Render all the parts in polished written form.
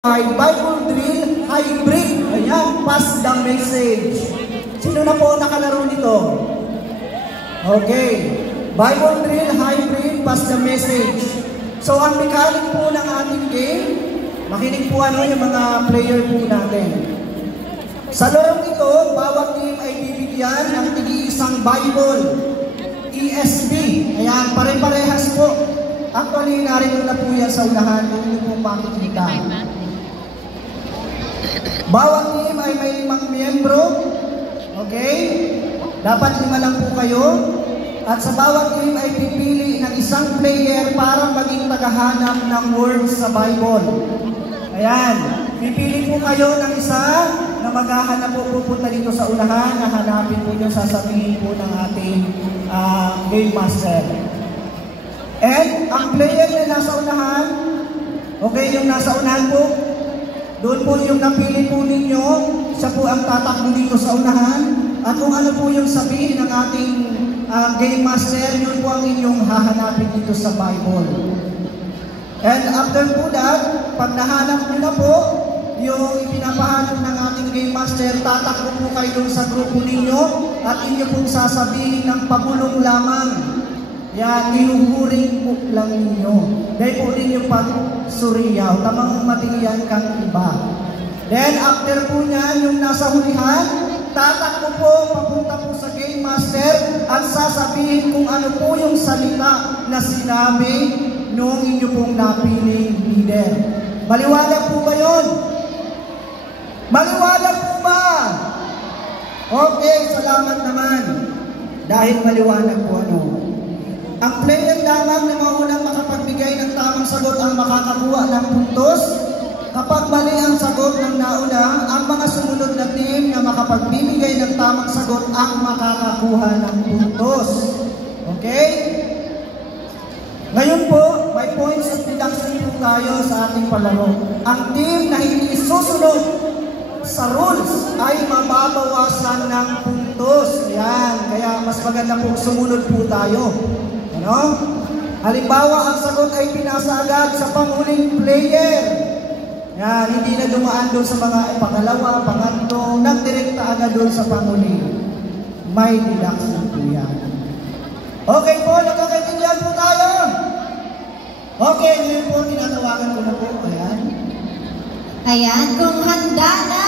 ay Bible Drill Hybrid. Ayan, pass the message. Sino na po nakalaro nito? Okay. Bible Drill Hybrid, pass the message. So, ang mechanic po ng ating game, makinig po yung mga player po natin. Sa larong ito, bawat team ay bibigyan ng tig-iisang Bible. ESV. Ayan, pare-parehas po. Actually, narito na po yan sa unahan. Kung nyo po makikita. Bawat team ay may 5 miyembro. Okay? Dapat 5 lang po kayo. At sa bawat team ay pipili ng isang player para maging tagahanap ng words sa Bible. Ayan. Pipili po kayo ng isa na maghahanap po pupunta dito sa unahan. Nahanapin po nyo, sasabihin po ng ating Game Master. And ang player na nasa unahan, okay, yung nasa unahan po, doon po yung napili po ninyo, siya po ang tatakbo dito sa unahan. At kung ano po yung sabihin ng ating Game Master, yun po ang inyong hahanapin dito sa Bible. And after po that, pag nahanap nyo na po, yung ipinapahanap ng ating Game Master, tatakbo po kayo doon sa grupo ninyo at inyo pong sasabihin ng pagulong lamang. Yan, inuhuring po lang ninyo. Dahil po rin yung pagsuriyaw, tamang matiyan kang iba. Then, after po niyan, yung nasa hulihan, tatakbo po, papunta po sa Game Master at sasabihin kung ano po yung salita na sinabi noong inyo pong napiling leader. Maliwanag po ba yun? Maliwanag po ba? Okay, salamat naman. Dahil maliwanag po ang player lamang na maunang makapagbigay ng tamang sagot ang makakakuha ng puntos. Kapag mali ang sagot ng nauna, ang mga sumunod na team na makapagbibigay ng tamang sagot ang makakakuha ng puntos. Okay? Ngayon po, may points of deduction po tayo sa ating palaro. Ang team na hindi susunod sa rules ay mababawasan ng puntos. Ayan, kaya mas maganda po sumunod po tayo. Ano? Halimbawa, ang sagot ay pinasa agad sa panghuling player. Yan, hindi na dumaan doon sa mga pangalawa, pangatlo, nagdirekta agad doon sa panghuli. May deduction po yan. Okay po, nagkakaintindihan po tayo. Okay, ngayon po, tinatawagan ko na po. Ayan. Ayan, kung handa na,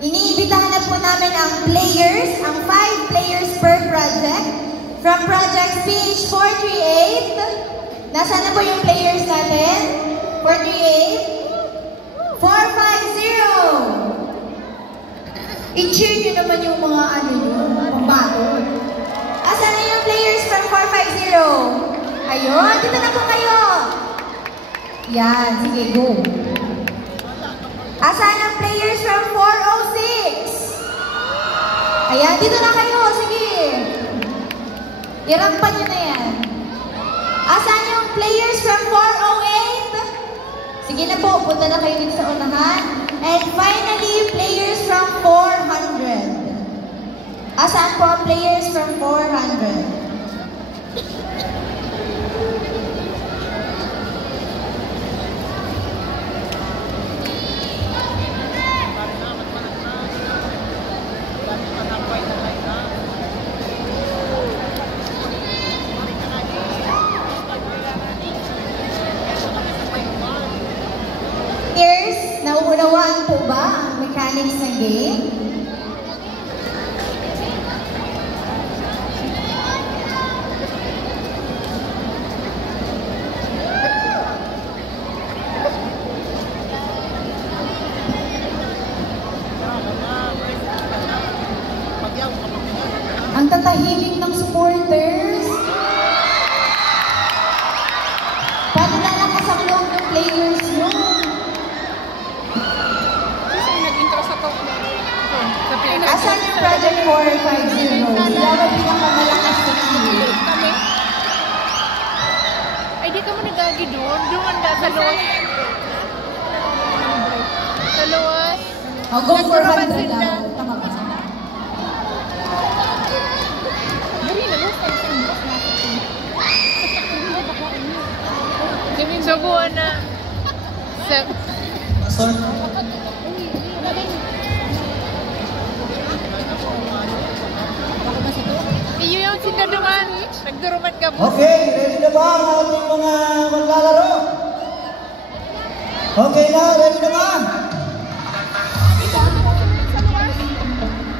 iniimbitahan na po namin ang players, ang 5 players per project. From Project Speech 438, nasaan na po yung players natin? 438, 450. I-cheer nyo naman yung mga pambato. Asan na yung players from 450? Ayun, dito na po kayo. Yan, sige, go. Asan ang players from 406? Ayan, dito na kayo, sige. Irampan nyo na yan. Asan yung players from 408? Sige na po, punta na kayo dito sa unahan. And finally, players from 400. Asan po ang players from 400? Nauunawaan po ba ang mechanics ng game? Ang tatahimik ng supporters. Paano lalakas ang loob ng players nyo? Asan yung Project 450? Sila ba pinakamalakas na team? Ay, di ka mo nagagi doon? Doon handa sa luwas. Sa luwas? Oh, go for 100 daw. Tama ba? Dali na, luwas tayo sa luwas. So, buwan na. Pastor? Iyo yung sinaduman. Nagduruman ka mo. Okay, ready na ba ang ating mga maglalaro? Okay na, ready na ba?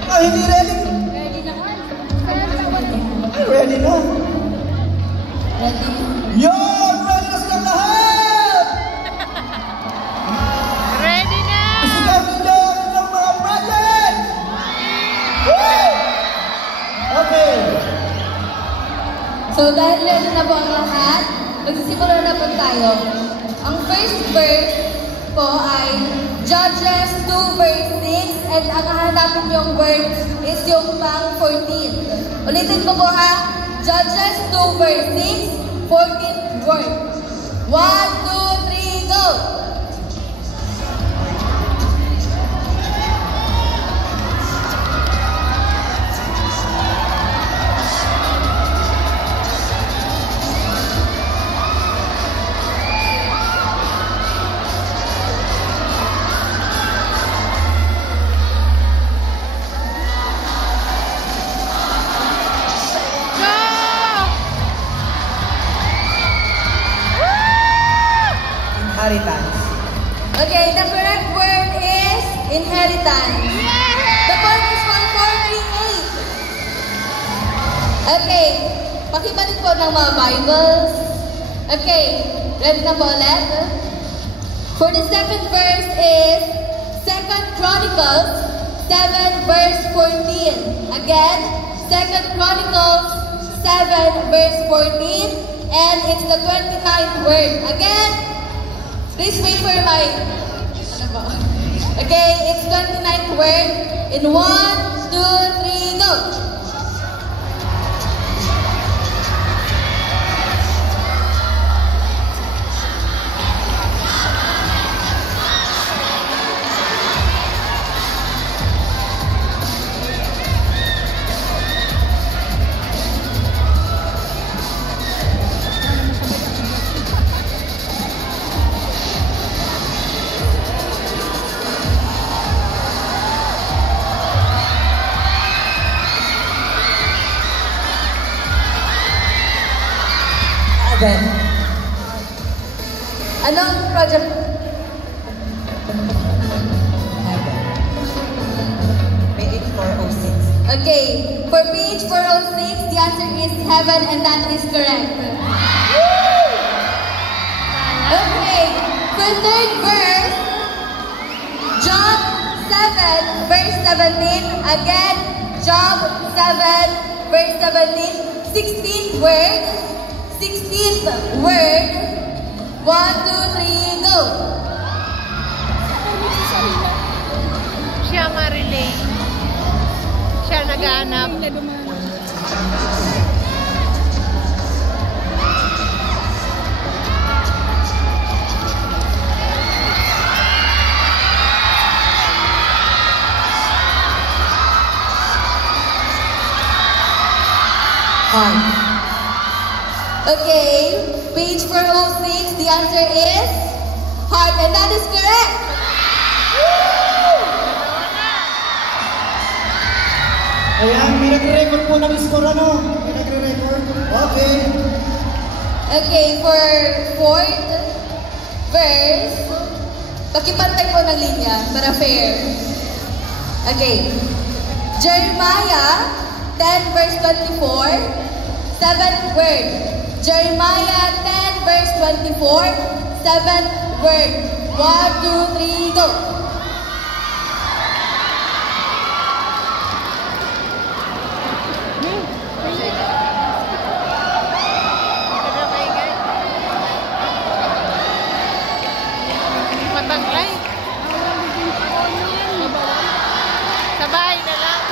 Ah, hindi ready. Ready na ka? Ay, ready na. Ready? Yun! Ready na silang lahat! Ready na! Isigaw ninyo ang inyong mga project! Woo! Okay. So dahil ready na po ang lahat, magsisimula na po tayo. Ang first verse po ay Judges 2 verse 6 and ang hahanapin yung word is yung pang 14. Ulitin ko po ha. Judges 2 verse 6, 14th word. 1, 2, 3, go! Inheritance. Okay, the correct word is inheritance. The point is 1438. Okay, pakibalik po ng mga Bibles. Okay, ready na po ulit? For the second verse is 2 Chronicles 7 verse 14. Again, 2 Chronicles 7 verse 14. And it's the 29th word. Again, please wait for my... Okay, it's 29th word. In 1, 2, 3, go! Then, Anong project? page 406. Okay, for page 406, the answer is heaven and that is correct. Okay, for third verse, Job 7 verse 17. Again, Job 7 verse 17. 16th word. 16th word. 1, 2, 3, go! Siya ma-relay. Siya nag-aanap. Okay, page 406, the answer is heart, and that is correct. Ayan, may nagre-record po ng score, ano? May nagre-record. Okay. Okay, for fourth verse, pakipantay po ng linya para fair. Okay, Jeremiah 10 verse 24, seventh word. Jeremiah 10 verse 24, seventh word. 1, 2, 3, go! Matanglay. Sa bahay na lang.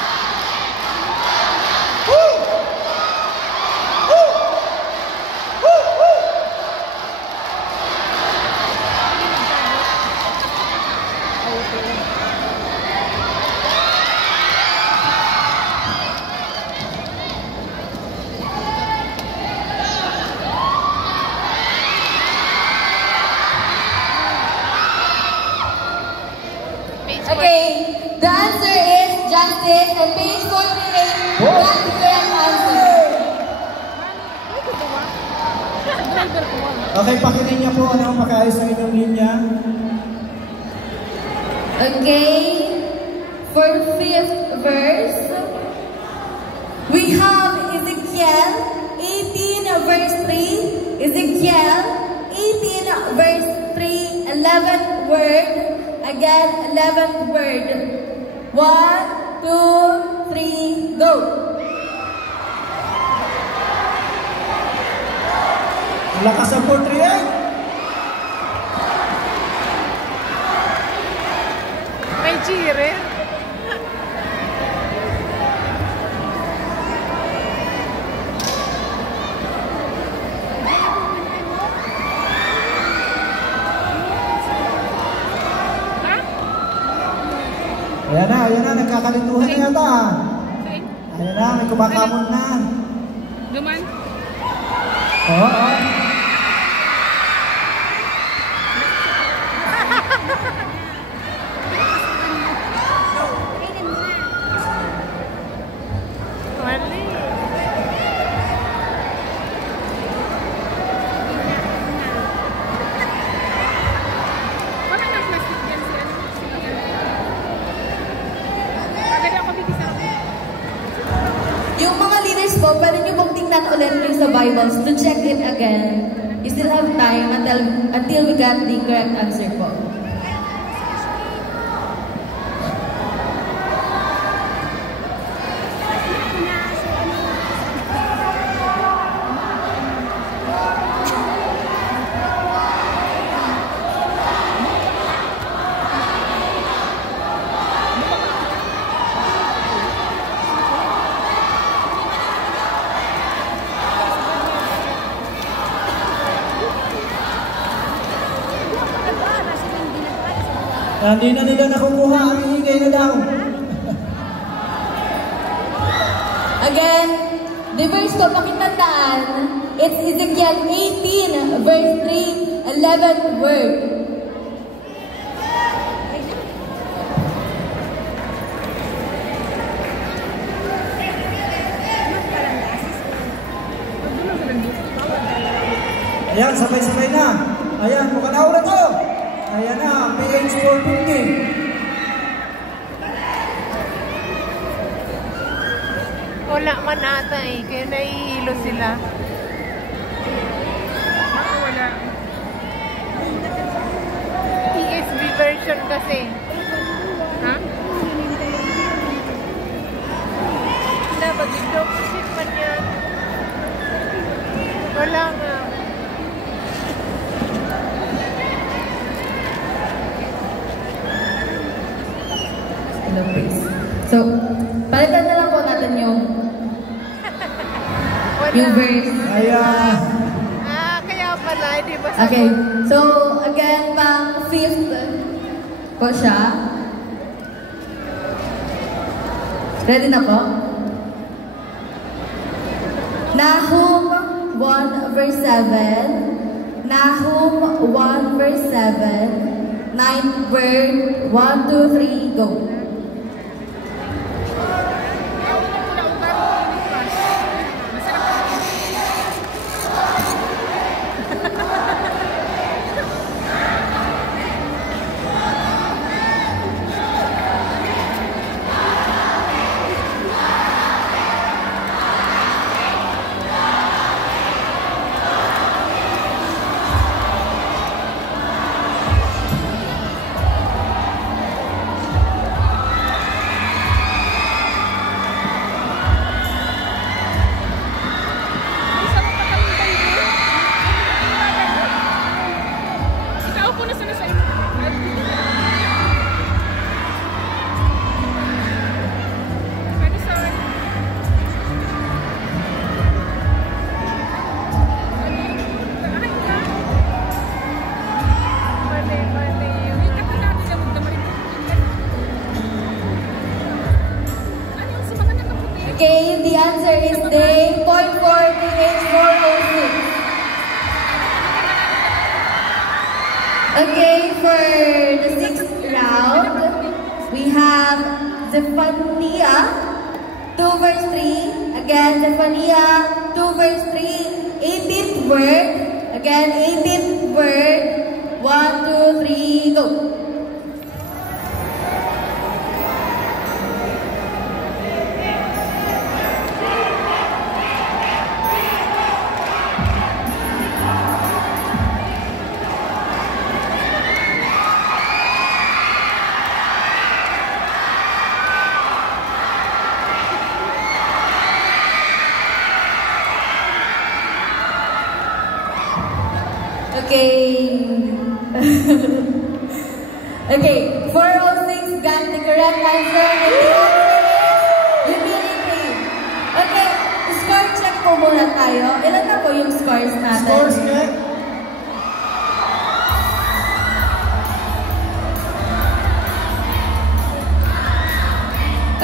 Okay, the answer is Justice and page 48 got the correct answer. Okay, pakinggan niya po ano pag-ayos ng inyong linya. Okay, for 5th verse, we have Ezekiel 18 verse 3, Ezekiel 18 verse 3, 11th word, again 11th word. 1, 2, 3, go! Lakas ang 438. May cheering. Ayan na, nagkakalituhan na yata. Ayan na, may kumakamon na. Duman? Oo. Mali. Bakit ang plastic yan siya? Agad ako bigisa. Yung mga leaders po, pwede nyo pong tingnan ulit yung sa Bibles to check it again. You still have time until we got the correct answer po. Hindi na nila nakukuha, ang hingay na daw. Again, the verse ko, pakitandaan, it's Ezekiel 18, verse 3, 11th word. Ayan, sabay-sabay na. Ayan, mukhang nauna to. Ayan na, PH 450. Wala man ata eh, kaya nahihilo sila. Baka wala. TSB version kasi. Ha? Wala, mag-dropship man yan. Wala nga. So, palitan na lang po natin yung verse. Ayan. Kaya pala, di ba? Okay, so again, pang 5th po siya. Ready na po? Nahum 1 verse 7, Nahum 1 verse 7, 9th word, 1, 2, 3, go. Okay, the answer is day 0.4 DH406. Okay, for the 6th round, Zephaniah 2 verse 3. Again, Zephaniah 2 verse 3. 18th word. Again, 18th word. 1, 2, 3, go. Okay. Okay, 406 got the correct answer and the answer is humility. Okay, score check po muna tayo. Ilan na po yung scores natin? Scores check.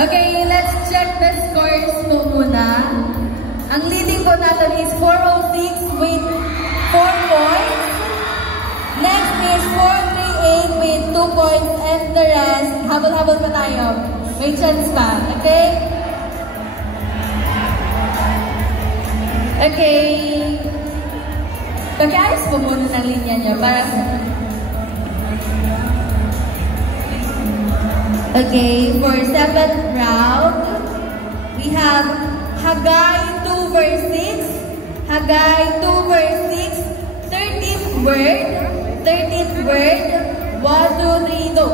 Okay, let's check the scores po muna. Ang leading po natin is 406 with 4 points. Next is 438 with 2 points and the rest, habol-habol pa tayo. May chance pa, okay? Okay. Pagkaayos po muna ng linya niyo para... Okay, for 7th round, we have Haggai 2 verse 6, Haggai 2 verse 6, 13th word, 13th word, 1, 2, 3, go.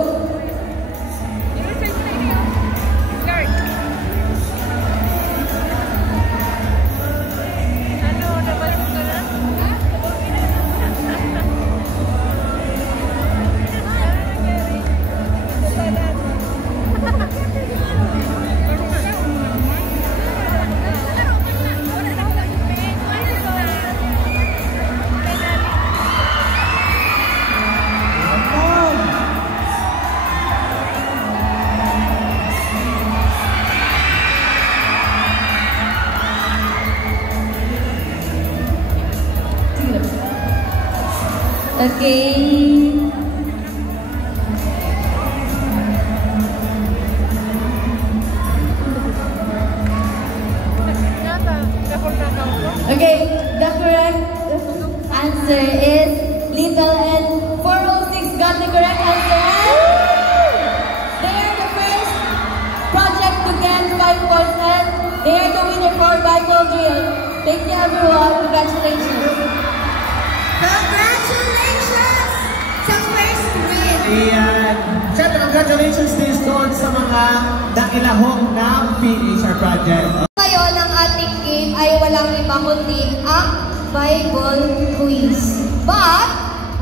Okay. Okay, the correct answer is Little, and 406 got the correct answer. They are the first project to get 5 points and they are the winner for Bible Drill. Thank you everyone. Congratulations. Congratulations sa first win! Ayan. Siyempre, congratulations din doon sa mga nakilahok na finish our project. Ngayon, ang ating game ay walang iba kundi ang Bible quiz. But,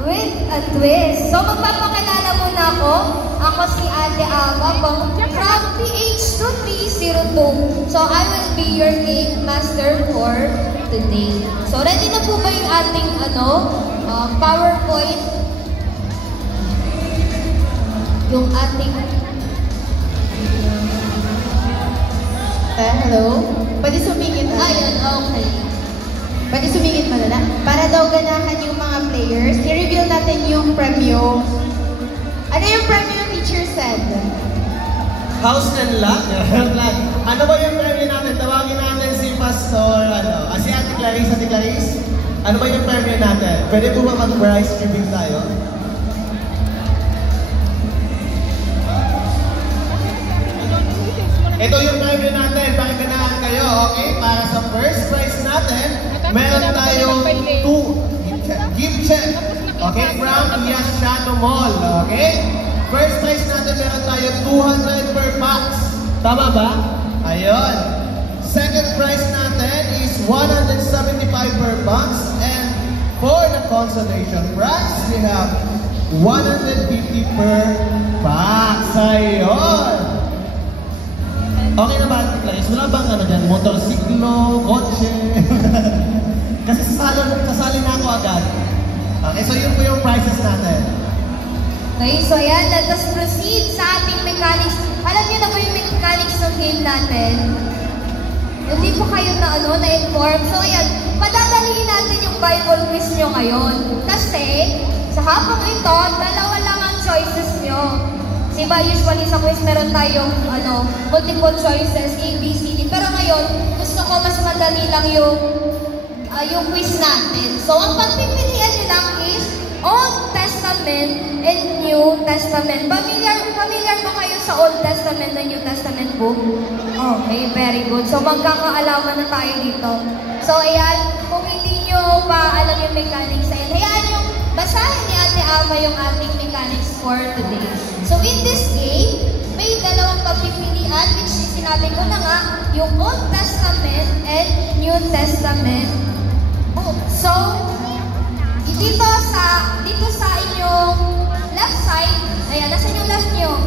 with a twist. So, magpapakilala muna ako. Ako si Ate Ava from PH2302. So, I will be your game master for today. So, ready na po ba yung ating PowerPoint? Yung ating... Hello? Pwede sumingit. Ayun, okay. Pwede sumingit mo na. Para daw ganahan yung mga players, i-reveal natin yung premyo. Ano yung premyo teacher said? House and lot. Ano ba yung premyo natin? Tawagin natin si Pastor, si Ate Clarice. Ate Clarice, ano ba yung premyo natin? Pwede po ba mag-prize giving tayo? Ito yung premyo natin. Pakiganahan kayo, okay? Para sa first prize natin, meron tayong 2 gift check. Okay? From Yashano Mall. Okay? First prize natin, meron tayo 200 per box. Tama ba? Ayun. Second prize natin is 175 per box. And for the consolation prize, we have 150 per box. Ayun. Okay na ba, Ate Clarice? Wala bang dyan? Motorsiklo, kotse? Kasi sasali na ako agad. Okay, so yun po yung prizes natin. Okay, so ayan, let us proceed sa ating mechanics. Alam niyo na ba yung mechanics ng game natin? Hindi po kayo na-inform. So ayan, padadaliin natin yung Bible quiz nyo ngayon. Kasi, sa hapong ito, dalawa lang ang choices nyo. Si Di ba usually sa quiz meron tayong multiple choices, A, B, C, D. Pero ngayon, gusto ko mas madali lang yung quiz natin. So, ang pagpipilian nyo lang is Old Testament and New Testament. Familiar ba kayo sa Old Testament and New Testament book? Okay, very good. So, magkakaalaman na tayo dito. So, ayan, kung hindi nyo pa alam yung mechanics, ayan, hayaan nyo, basahin ni Ate Ama yung ating mechanics for today. So, in this game, may dalawang pagpipilian, which sinabi ko na nga, yung Old Testament and New Testament book. So, dito sa inyong left side, ayan, nasa yung left nyo?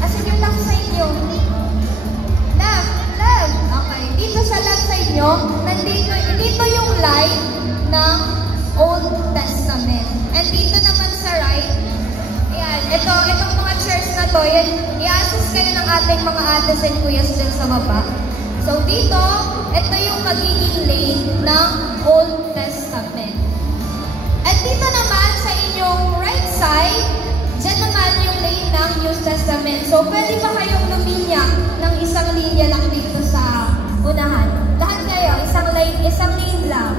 Nasa yung left side nyo? Left. Okay. Dito sa left side nyo, dito yung line ng Old Testament. And dito naman sa right, ayan, itong mga chairs na to, i-assist kayo ng ating mga ates and kuyas dyan sa baba. So dito, ito yung magiging lane ng Old Testament. At dito naman sa inyong right side, dyan naman yung lane ng New Testament. So pwede pa kayong luminya ng isang linya lang dito sa unahan. Lahat kayo, isang lane lang.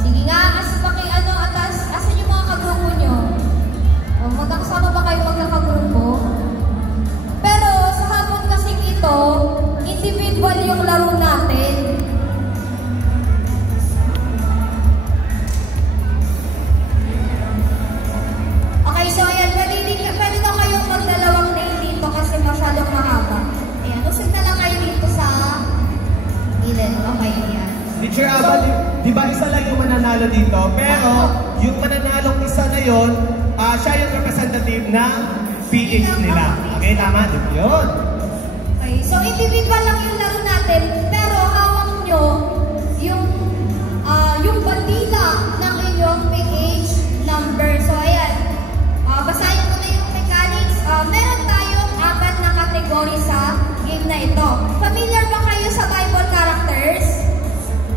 Sige nga, asan yung mga kagrupo nyo? Magkakasama ba kayo magkakagrupo? Pero sa hapon kasing ito, individual yung laro natin. Okay, so ayan, pwede na kayong magdalawang lane dito kasi masyadong mahaba. Ayan, usig na lang kayo dito sa ilin. Okay, ayan. Teacher Aba, di ba isa lang yung mananalo dito? Pero yung mananalong isa na yun, siya yung representative ng PH nila. Okay, tama? Yun. Okay, so individual lang yung laro natin, pero hawak nyo yung bandila ng inyong PH number. So ayan, basahin ko na yung mechanics. Meron tayong 4 na kategory sa game na ito. Familiar ba kayo sa Bible characters?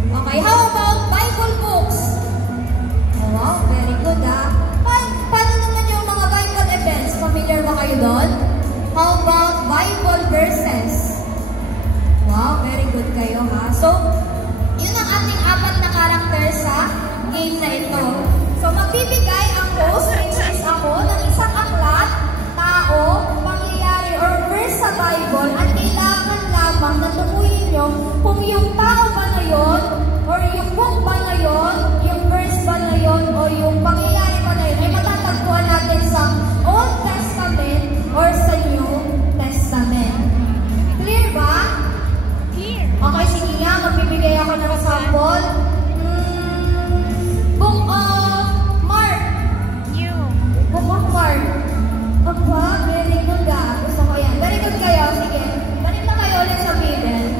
Okay, how about Bible books? Oh, wow, very good Paano naman yung mga Bible events? Familiar ba kayo doon? How about Bible verses? Wow, very good kayo So, yun ang ating 4 na characters sa game na ito. So, magbibigay ang host, which is ako, ng isang aklat, tao, pangyayari, or verse sa Bible, at kailangan lamang na tukuyin nyo kung yung tao ba na yun, or yung book ba na yun, yung verse ba na yun, o yung pangyayari ba na yun, ay matatagpuan natin sa Old Testament or sa New Testament. Clear ba? Clear. Okay, sige nga, magbibigay ako ng sample. Book of Mark. New. Book of Mark. Aba, very good Gusto ko yan. Very good kayo. Sige, balik na kayo ulit sa middle.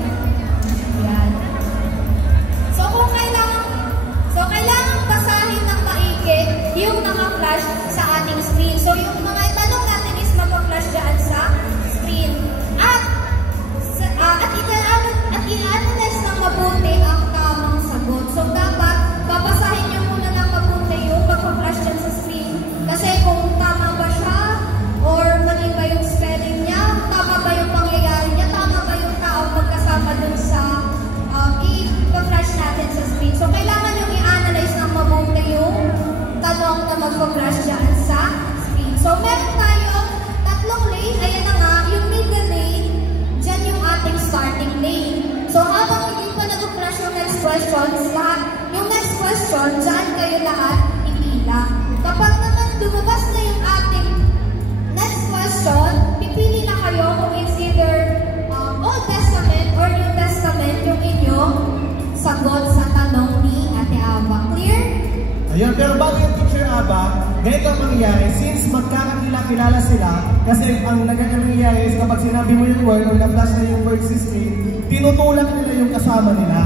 Yan. So, kailangan basahin ng maigi yung naka-flash sa ating screen. So, yung mga tanong natin is mag-flash dyan sa screen. At i-analyze ng mabuti ang tamang sagot. So, dapat babasahin nyo muna ng mabuti yung mag-flash dyan sa screen. Kasi kung tama ba siya, or mali ba yung spelling niya, tama ba yung pangyayari niya, tama ba yung tao magkasama dun sa i-flash natin sa screen. So, kailangan yung i-analyze ng mabuti yung tanong na mag-flash dyan sa screen. So, meron tayong 3 lane. Ayan na nga, yung middle lane, dyan yung ating starting lane. So, habang hindi pa nag-flash yung next questions, yung next question, dyan kayo lahat ipila. Kapag naman lumabas na yung ating next question, pipili na kayo kung it's either Old Testament or New Testament yung inyong sagot sa tanong ni Ate Aba. Clear? Ayun, pero bago yung Teacher Aba, ganito ang mangyayari, since magkakakilala sila, kasi ang nangyayari is kapag sinabi mo yung word or na-flash na yung word sa screen, tinutulak nila yung kasama nila.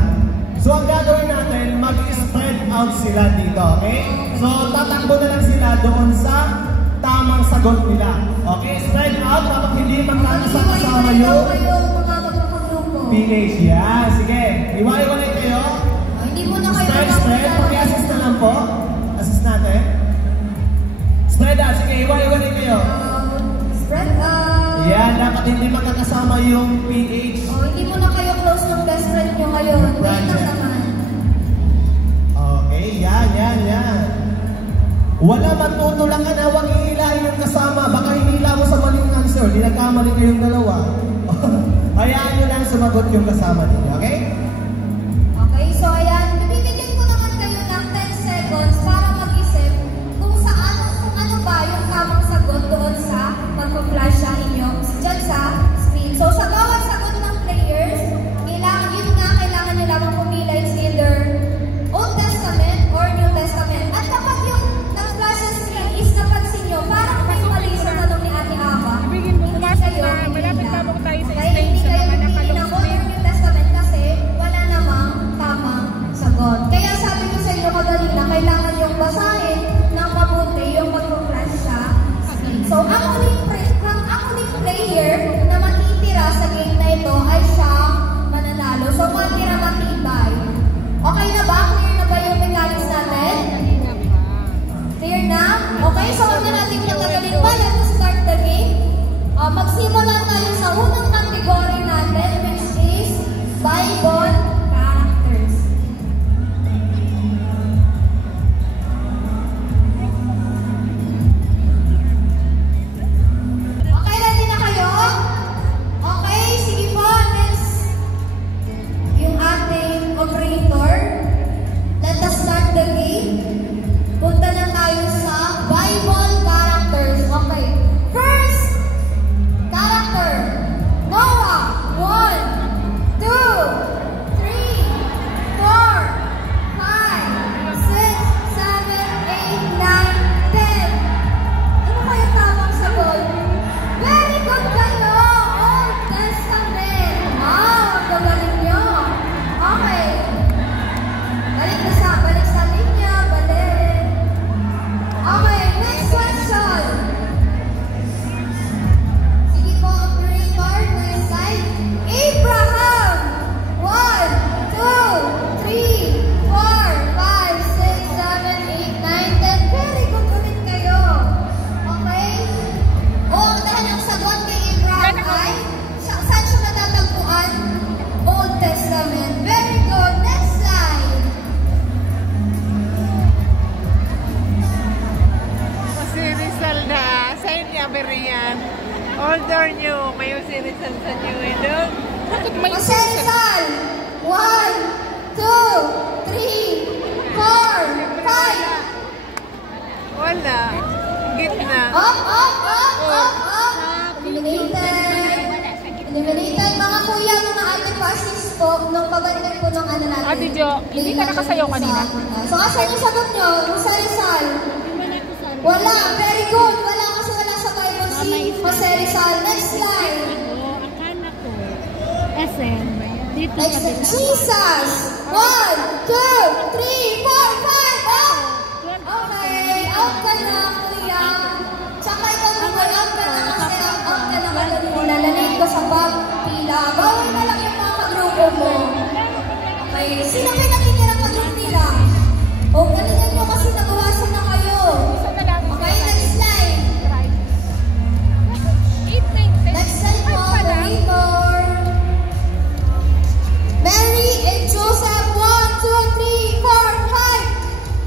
So, ang gagawin natin, mag-spread out sila dito, okay? So, tatakbo na lang sila doon sa tamang sagot nila. Okay, spread out, kapag hindi magkakasama yung PH. Yeah, sige. Iwaiwalay kayo. Hindi mo na kayo Spread. Pag-assist na lang po. yung PH. Oh, hindi mo na kayo close ng best friend nyo ngayon. Wait lang naman. Okay, yan. Wala matutulangan na huwag hihilahin yung kasama. Baka hinila mo sa maling answer. Di nagkamali kayong dalawa. Hayaan nyo lang sumagot yung kasama ninyo, okay? Okay, so ayan. Bibigyan ko naman kayo ng 10 seconds para mag-isip kung ano ba yung tamang sagot doon sa pag-flash sa inyo dyan sa screen. So sa bawat sagot ng players, kailangan nyo lamang pumila is either Old Testament or New Testament. At kapag yung nag-flash sa screen is napansin nyo, parang may mali sa tanong ni Ate Ava. Bigyan mo, pumasok na. Malapit lamang tayo sa stage Hindi sa kayo mga pipili ng Old or New Testament kasi wala namang tamang sagot. Kaya sabi ko sa inyo kadalina, kailangan yung basahin ng mabuti yung mag-flash sa screen. So ang uling player na matitira sa game na ito ay siya mananalo. So matira matibay. Okay na ba? Clear na ba yung mechanics natin? Clear na? Okay, so huwag na natin patagalin pa. Let's start the game. Magsimula tayo sa unang category natin, which is Bible characters. Okay, ready na kayo? Okay, sige po. Next, yung ating operator. Let us start the game. Punta na tayo sa Bible characters. Okay. First character, Noah. 1, 2, 3, 4, 5, 6, 7, 8, 9, 10. Ano kaya tamang sagot? Very good kayo! Old Testament. Wow, ang gagaling nyo. Okay. Balik sa linya. Balik. Okay, next question. Sige po, operator. Next slide. Abraham. 1, 2, 3, 4, 5, 6, 7, 8, 9, 10. Very good ulit kayo. Okay? Ang dahil ang sagot kay Abraham ay saan siya natatagpuan? Old Testament. Very good. Next slide. Si Rizal na. Sa inyo, Berian. Old or new? May si Rizal sa new. Bakit may Jose Rizal. 1, 2, 3, 4, 5. Wala. Gitna. Up. Eliminated. Mga kuya, mga ate passes po, nung pabalik po nung ano natin. Ate Jo, hindi ka nakasayaw kanina? So, asan yung sagot nyo? Jose Rizal. Wala. Very good. Wala kasi wala sa Bible si Jose Rizal. Next slide. Akala ko, SM, dito Next, Jesus! 1, 2, 3, 4, 5! Out! Okay, out ka na, kuya. Tsaka ikaw naman, out ka na kasi out ka na kadalina. Lalate ko sa pagpila. Bawal na lang yung mga kagrupo mo. Okay, sino ba nakikira kagrupo nila? O, galingan nyo kasi nabawasan na kayo. Okay, next slide. Next slide po, operator. Mary and Joseph, 1, 2, 3, 4, 5.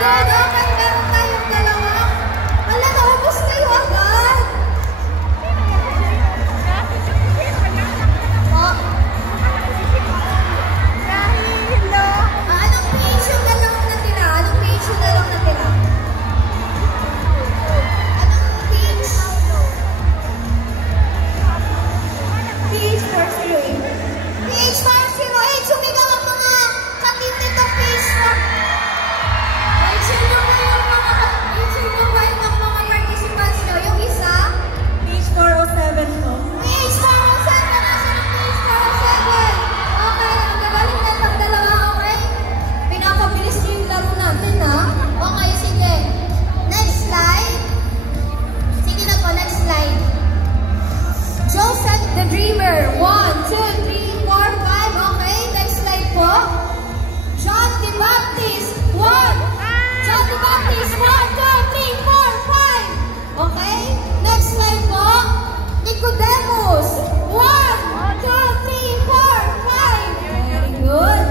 good. Okay, meron tayong dalawa. Wala, naubos kayo agad. Oh. Anong page yung dalawang natira? Anong page yung dalawang natira? Anong page? Page 408. Page 408. Sumigaw ang mga katin nitong page na. I-share nyo ba yung mga participants nyo? Yung isa? Page 407 po. Page 407! Nasa ng page 407? Okay, ang gagaling na itong dalawa, okay? Pinapabilis nyo yung laro natin, ha? Okay, sige. Next slide. Sige na po, next slide. Joseph the Dreamer. 1, 2, 3, 4, 5. Okay, next slide po. John the Baptist. 1. John the Baptist. 1, 2, 3, 4, 5. Okay, next slide po. Nicodemus. 1, 2, 3, 4, 5. Very good.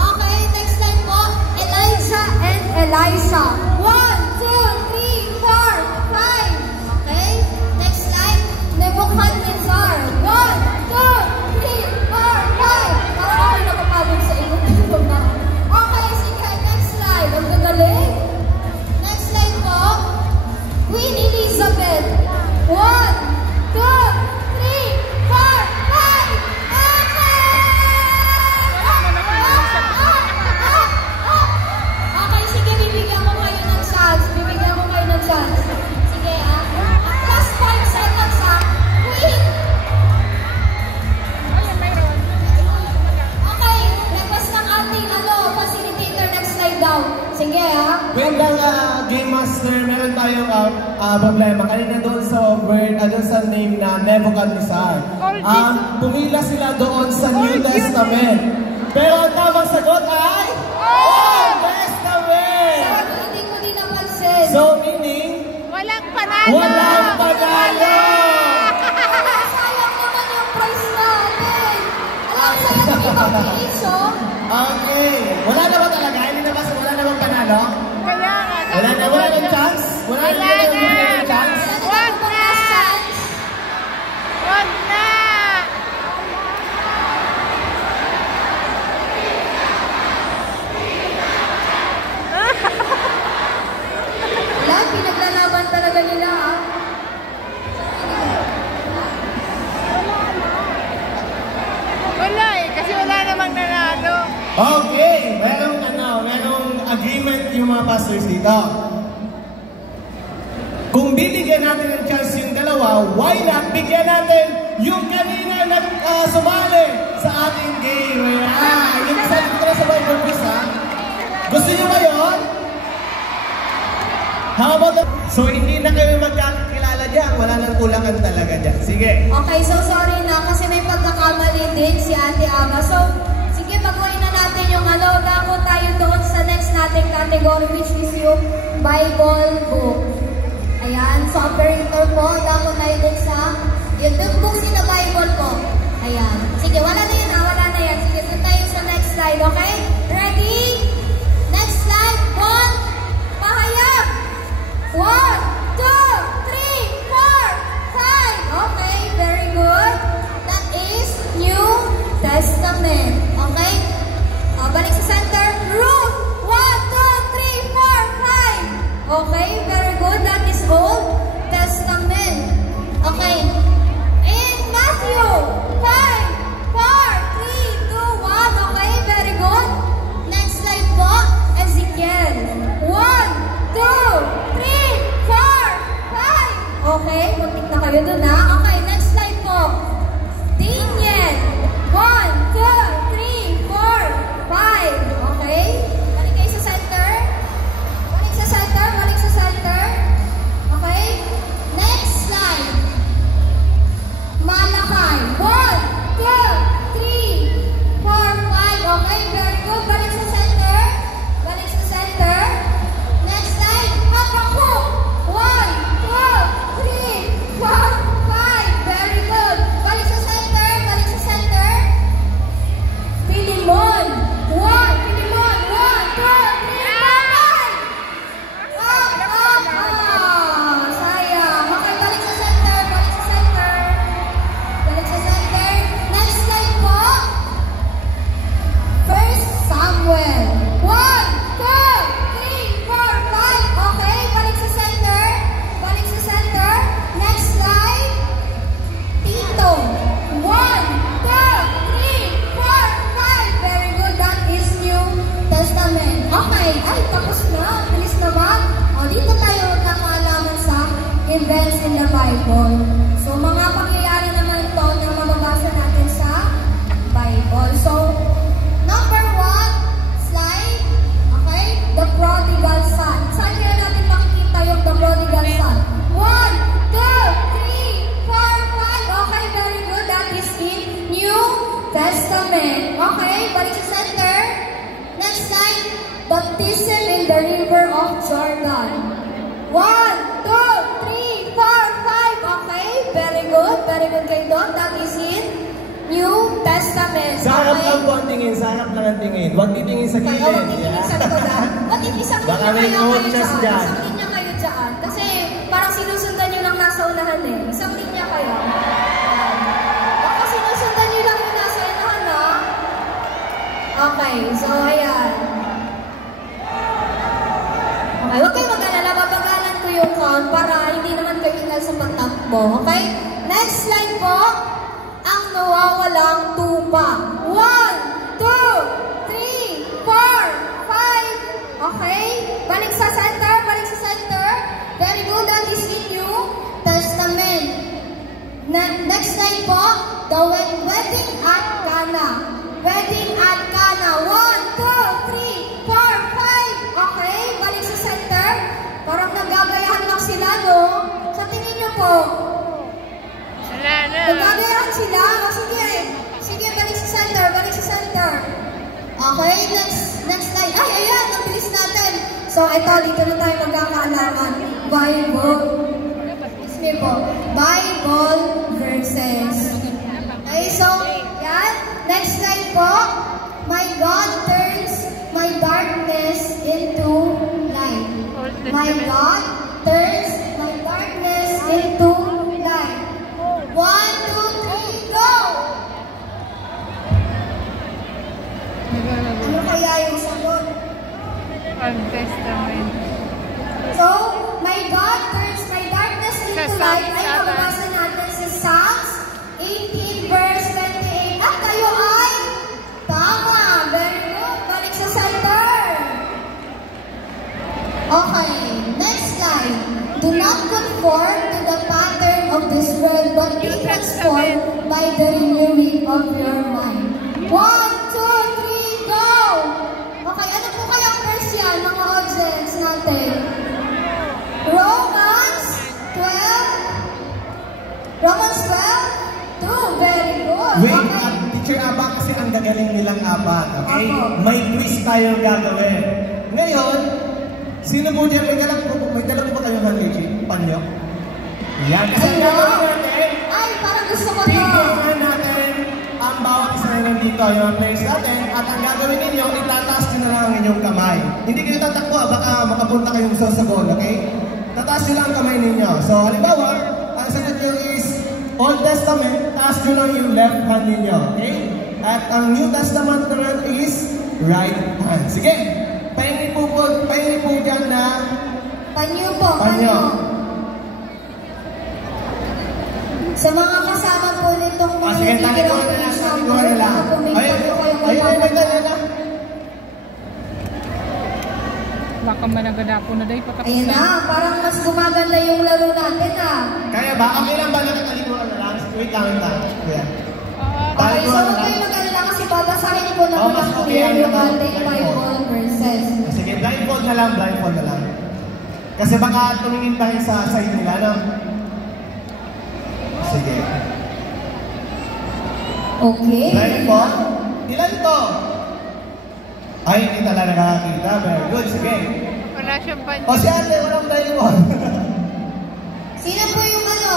Okay, next slide po. Elijah and Elisha. 1, 2, 3, 4, 5. Okay, next slide. Nebuchadnezzar. 1, 2, 3, 4, 5. Parang ako nakapagod sa inyo. Okay, sige, next slide. Ang gagaling. Next slide po. Queen Elizabeth. 1, 2, 3, 4, 5. Okay, sige, bibigyan ko kayo ng chance. Bibigyan ko kayo ng chance. Sige, plus 5 seconds, Queen. Okay, request ng ating facilitator, next slide down. Sige, Wait lang, Game Master, meron tayong problema. Kanina doon sa word, doon sa name na Nebuchadnezzar. Pumila sila doon sa New Testament. Pero ang tamang sagot ay Old Testament! Hindi ko din napansin. So, meaning, Walang panalo! walang panalo! Sayang naman yung prize natin. Alam, sayang yung ibang page, oh. Okay. Wala na ba talaga? Hindi na ba? Wala na bang panalo? Kaya nga, Wala na ng chance? Wala na chance? Wag na! Wag na! Wala, pinaglalaban talaga nila, Wala kasi wala namang nanalo. Okay. Merong agreement yung mga pastors dito. Kung bibigyan natin ng chance yung dalawa, why not bigyan natin yung kanina na sumali sa ating game? Yung isa dito na sa Bible quiz, ha? Gusto nyo ba yun? How about that? So, hindi na kayo magkakilala dyan. Wala nang kulangan talaga dyan. Sige. Okay, so sorry na kasi may pagkakamali din si Ate Ama. So, sige, baguhin na natin yung dako tayo doon sa next nating category, which is yung Bible book. Ayan, so operator po, dako tayo dun sa yung books in the Bible po. Ayan. Sige, wala na yan, wala na yan. Sige, dun tayo sa next slide, okay? Ready? Next slide, one, pahayag. 1, 2, 3, 4, 5. Okay, very good. That is New Testament. Okay? Balik sa center. Ruth. 1, 2, 3, 4, 5. Okay, very good. That is Old Testament. Okay. In Matthew 5, 4, 3, 2, 1. Okay, very good. Next slide po. Ezekiel. 1, 2, 3, 4, 5. Okay, muntik na kayo dun, ha? Okay, next slide po. Daniel. 1, 2, 3, 4, 5. Okay? Balik kayo sa center. Balik sa center. Balik sa center. Okay? Next slide. Malachi. 1, 2, 3, 4, 5. Okay, very good. Balik sa center. Balik sa center. Next slide. Habakkuk. 1, 2, 3, 4, 5. the Bible. So, mga pangyayari naman ito na mababasa natin sa Bible. So, number 1, slide. Okay? The prodigal son. Saan kaya natin makikita yung the prodigal son? 1, 2, 3, 4, 5. Okay, very good. That is in New Testament. Okay, balik sa center. Next slide. Baptism in the river of Jordan. 1, 2, 3, 4, 5. Okay, very good. Very good kayo doon. That is in New Testament. Sa harap Okay? lang po ang tingin, sa harap lang ang tingin. Huwag titingin sa gilid. Kaya huwag titingin sa likod, ha? Ba't isang Baka linya may kayo coaches dyan? dyan. Isang linya kayo dyan. Kasi parang sinusundan nyo lang nasa unahan eh. Isang linya kayo. Baka sinusundan nyo lang yung nasa unahan, ha? Okay, so ayan. Okay, huwag kayong mag-alala. Babagalan ko yung count para hindi naman kayo ingal sa pagtakbo. Okay? Next slide po. Ang nawawalang tupa. 1, 2, 3, 4, 5. Okay? Balik sa center. Balik sa center. Very good. That is in New Testament. Next slide po. The wedding at Cana. Wedding at Cana. 1, 2, 3, 4, 5. Okay? Balik sa center. Parang nagagayahan lang sila, no? Sa tingin nyo po. Nagagayahan sila. O, sige. Sige, balik sa center. Balik sa center. Okay, next slide. Ay, ayan. Ang bilis natin. So, ito. Dito na tayo magkakaalaman. Bible. Excuse me po. Bible verses. Okay, so, yan. Next slide po. My God turns my darkness into light. My God turns my darkness into light. 1, 2, 3, go! Ano kaya yung sagot? Old Testament. So, my God turns my darkness into light. Ay, mababasa natin sa Psalms 18 verse 28. At kayo ay tama. Very good. Balik sa center. Okay. Next slide. Do not conform to the pattern of this world, but be transformed by the renewing of your mind. 1, 2, 3, go! Okay, ano po kayang verse yan, mga audience natin? Romans 12, 2, very good. Wait, Okay. Teacher Aba, kasi ang gagaling nilang apat, okay? Opo. May quiz tayong gagawin. Ngayon, sino po dyan? May dala po ba kayong handkerchief? Panyo? Yan, kasi ang gagawin natin, Ay, parang gusto ko to. pipilihan natin ang bawat isa na nandito, yung players natin, at ang gagawin ninyo, itataas nyo na lang ang inyong kamay. Hindi kayo tatakbo, baka makapunta kayong sa gol, okay? Tataas nyo lang ang kamay ninyo. So, halimbawa, ang sagot nyo is Old Testament, taas nyo lang yung left hand ninyo, okay? At ang New Testament naman is right hand. Sige, pahingi po dyan na Panyo po, panyo. panyo. Sa mga kasama po nitong mga Sige, talikuhan na lang, talikuhan na lang. Ayun, magdala na. Baka managadapo na dahi patapos Ayun na, parang mas gumaganda yung laro natin ah. Kaya ba? Okay lang ba nakatalikuhan na lang? Wait lang. Yeah. Okay, so huwag kayo mag-alala kasi babasahin ko na Oh, muna mas po okay yan yan yung naman. ating Bible verses. Sige, blindfold na lang. Kasi baka tumingin tayo sa side nila, no? Sige. Okay. Blindfold? Ilan to? Ay, hindi talaga nakakita. Very good. Sige. Wala siyang panyo. O si ate, walang blindfold. Sino po yung ano?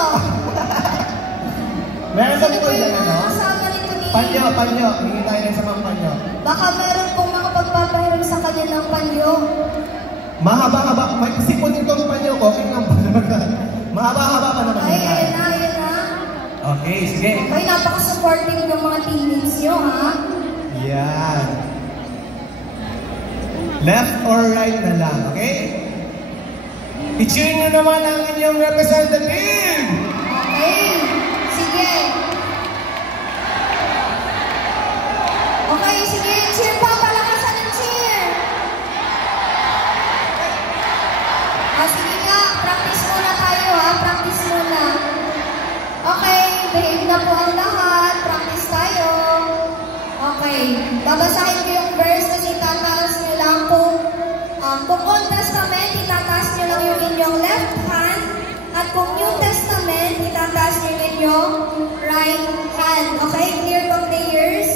Meron Sino kami po po yung dyan, mga ano? kasama nito ni... Panyo. Hingi tayo ng isang panyo. Baka meron pong makapagpapahiram sa kanya ng panyo. Mahaba-haba. May sipon itong panyo ko. Okay lang pa naman. Mahaba-haba pa naman. Ay, ayan na. Okay, sige. Okay, napaka-supportive ng mga teammates nyo, ha? Yan. Left or right na lang, okay? I-cheer nyo naman ang inyong representative! Okay. Sige. Okay, sige. Cheer pa. Palakasan ng cheer. Sige nga. Practice muna tayo, ha? Practice muna. kung New Testament, itataas niyo inyong right hand. Okay, clear ba players?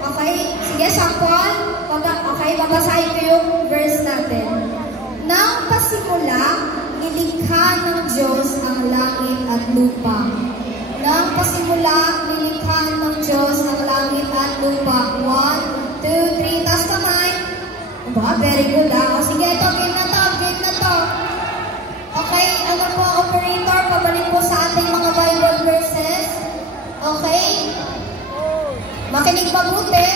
Okay, sige, sample. Okay, babasahin ko yung verse natin. Nang pasimula, nilikha ng Diyos ang langit at lupa. Nang pasimula, nilikha ng Diyos ang langit at lupa. 1, 2, 3, taas kamay. Aba, very good ha. O sige, ito, game na to, game na to. Okay, ano po, operator, pabalik po sa ating mga Bible verses. Okay? Makinig mabuti.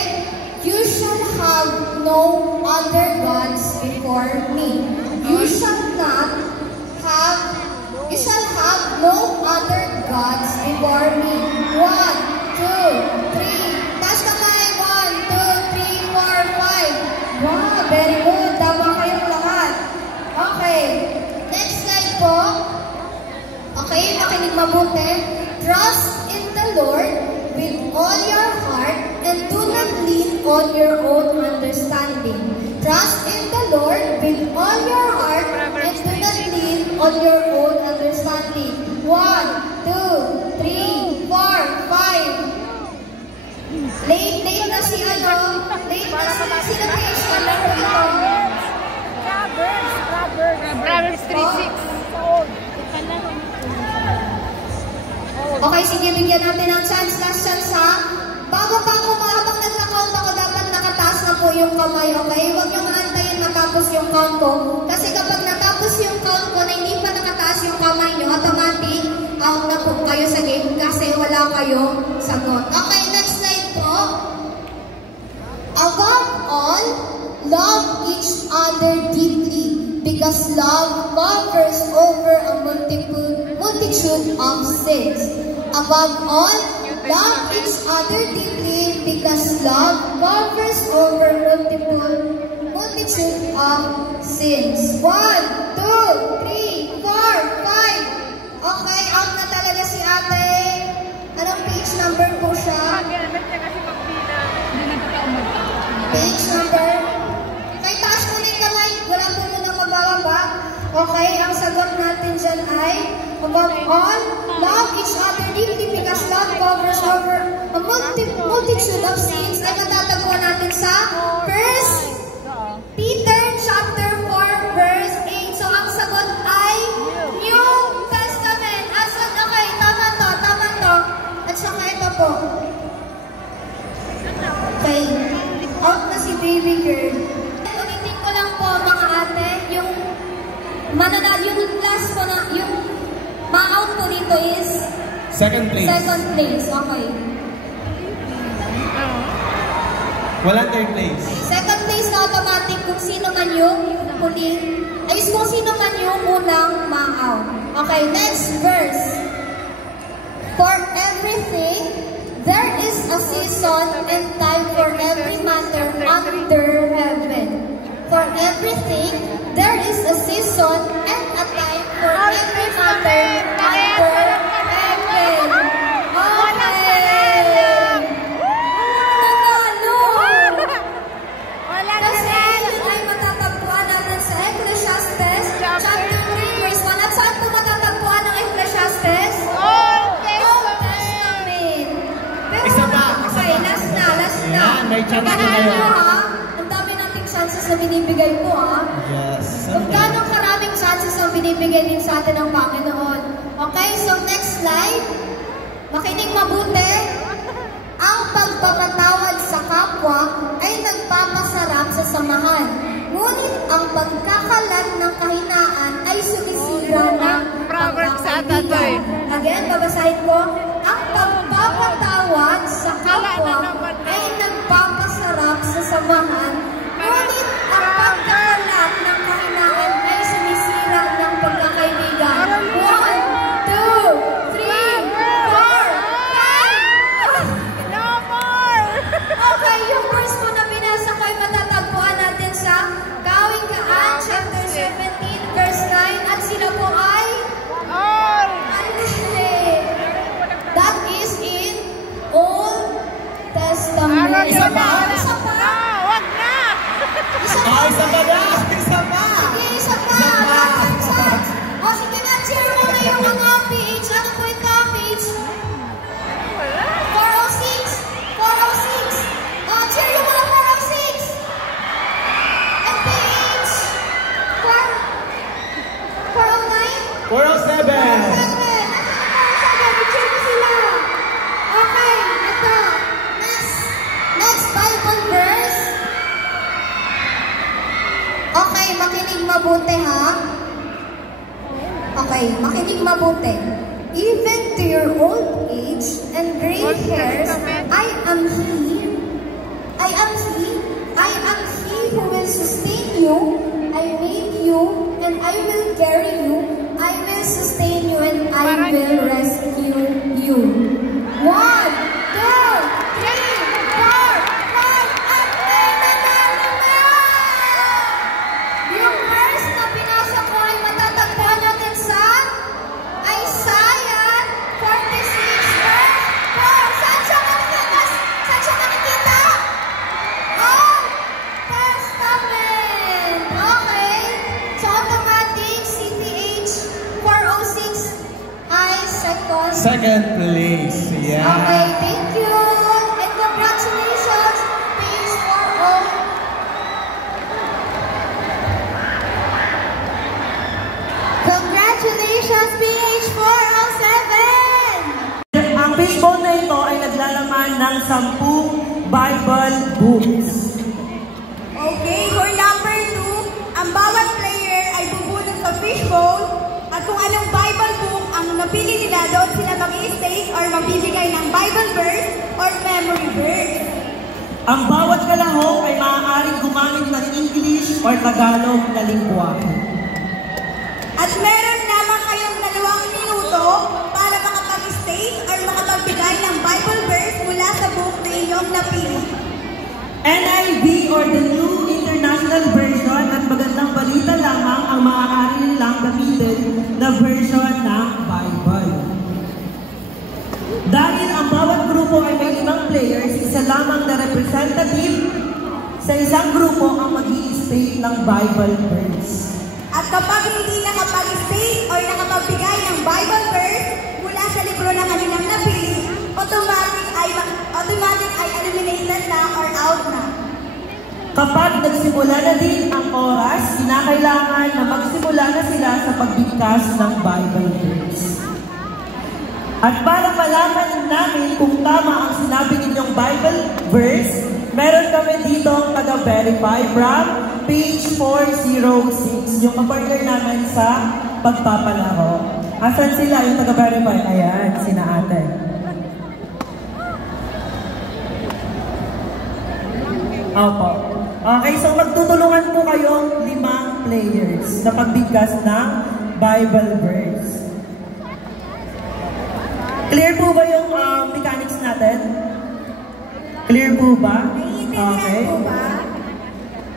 You shall have no other gods before me. You shall have no other gods before me. 1, 2, 3. Taas kamay. 1, 2, 3, 4, 5. Wow, very good. Tama kayong lahat. Okay. Next slide po. Okay, makinig mabuti. Trust in the Lord with all your heart and do not lean on your own understanding. Trust in the Lord with all your heart and do not lean on your own understanding. 1, 2, 3, 4, 5. Late na si ano? Late na si location na po ito. Proverbs 3:6. Okay, sige, bigyan natin ng chance. Last chance ha. Bago pa ako, habang nagka-count ako, dapat nakataas na po yung kamay, okay? Huwag yung antayin matapos yung count ko. Kasi kapag natapos yung count ko na hindi pa nakataas yung kamay nyo, automatic out na po kayo sa game kasi wala kayong sagot. Okay, next slide po. Above all, love each other deeply because love covers over a multitude of sins. Above all, love each other deeply because love covers over multitude of sins. 1, 2, 3, 4, 5. Okay, out na talaga si ate. Anong page number po siya? Page number? Okay, taas mo din kamay. Wala po muna mabababa. Okay, ang sagot natin dyan ay above all, love each other deeply because love covers over a multitude of sins. Ay matatagpuan natin sa 1 Peter chapter 4 verse 8. So ang sagot ay New Testament. Okay, tama to. At saka ito po. Okay, out na si baby girl. Ulitin ko lang po mga ate, yung last po na, yung ma-out po dito is Second place. Second place, okay. Walang third place. Second place na automatic kung sino man yung huling, kung sino man yung unang ma-out. Okay, next verse. For everything, there is a season and time for every matter under heaven. For everything, there is a season and a time for every matter under heaven. May chance na ngayon. Ang dami nating chances na binibigay ko, ha? Yes. Kung gano'ng karaming chances ang binibigay din sa atin ng Panginoon. Okay, so next slide. Makinig mabuti. Ang pagpapatawad sa kapwa ay nagpapasarap sa samahan. Ngunit ang pagkakalat ng kahinaan ay sumisira ng pagkakaibigan. Again, babasahin ko. Ang pagpapatawad sa kapwa ay nagpapasarap sa samahan, ngunit ang pagkakalat ng kahinaan ay sumisira ng pagkakaibigan. 1, 2, 3, 4, 5! No more! Okay, yung verse ko na binasa ko ay matatagpuan natin sa Kawingkaan, chapter 17, verse 9, at sila po ay All! That is in Old Testament. mabuti. Even to your old age and gray hairs, I am He who will sustain you. I made you and I will carry you. I will sustain you and I will rescue you. 1, 2, 3, 4, 5, at yung verse na pinasa ko ay matatagpuan natin sa Isaiah 46 verse 4. Saan siya nakikita? Old Testament. Okay. So automatic CPH 406 ay second place. Yeah. Okay, thank you. And congratulations, page 40. Congratulations, PH 407! Ang fishbowl na ito ay naglalaman ng 10 Bible books. Okay, for number 2, ang bawat player ay bubunot sa fishbowl at kung anong Bible book ang napili nila, doon sila mag-i-stake or magbibigay ng Bible verse or memory verse. Ang bawat kalahok ay maaaring gumamit ng English or Tagalog na lingwahe. At meron naman kayong 2 minuto para makapag-stake or makapagbigay ng Bible verse mula sa book na inyong napili. NIV or the New International Version at magandang balita lamang ang maaari nilang gamitin na version ng Bible. Dahil ang bawat grupo ay may 5 players, isa lamang na representative sa isang grupo ang mag-i-stake ng Bible verse. At kapag hindi nakapag-stake or nakapagbigay ng Bible verse mula sa libro na kanilang napili, automatic ay eliminated na or out na. Kapag nagsimula na din ang oras, kinakailangan na magsimula na sila sa pagbigkas ng Bible verse. At para malaman namin kung tama ang sinabi ninyong Bible verse, meron kami dito ang taga-verify from page 406, yung kapartner namin sa pagpapalaro. Asan sila yung taga-verify? Ayan, sina ate. Opo. Okay, so magtutulungan po kayong 5 players sa pagbigkas ng Bible verse. Clear po ba yung mechanics natin? Clear po ba? Naiintindihan po ba?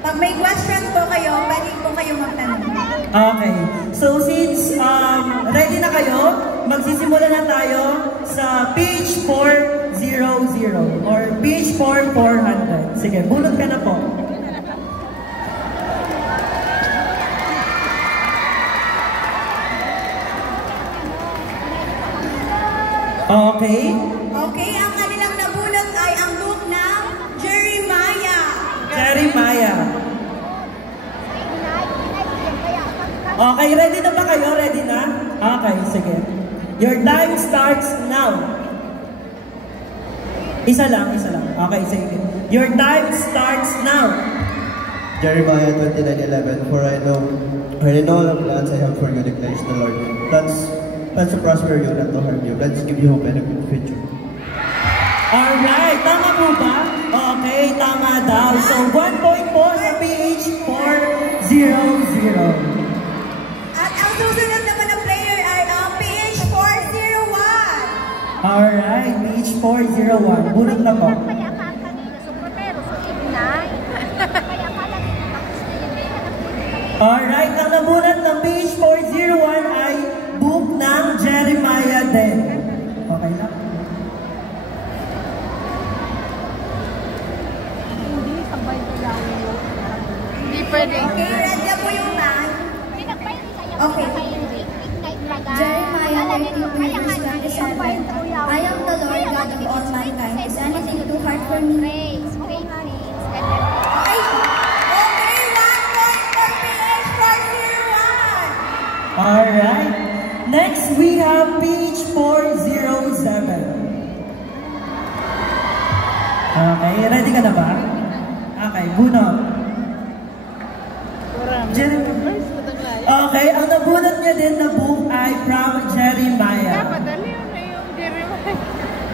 Pag may question po kayo, pwede po kayo magtanong. Okay. So since ready na kayo, magsisimula na tayo sa page 400 or page 400. Sige, bunot ka na po. Okay. Okay, ang kanilang nabunot ay ang book ng Jeremiah. Jeremiah. Okay, ready na ba kayo? Ready na? Okay, sige. Your time starts now. Isa lang. Okay, sige. Your time starts now. Jeremiah 29:11. For I know the plans I have for you, declares the Lord. Plans to prosper you, not to harm you. Plans to give you hope and a good future. Alright, tama po ba? Okay, tama daw. So, 1 point po sa PH 400. At ang susunod naman na player ay ang PH 401. Alright, PH 401. Bunot na po. Alright, ang nabunot ng PH 401 ay book ng Jeremiah din. Okay lang? Hindi pwede. Okay, ready na po yung man. Okay. Jeremiah 32:27. I am the Lord God of all mankind. Is anything too hard for me? Okay, 1 point for PH 401. Alright. Next, we have page 407. Okay, ready ka na ba? Okay, bunot. Okay, ang nabunot niya din na book ay from Jeremiah.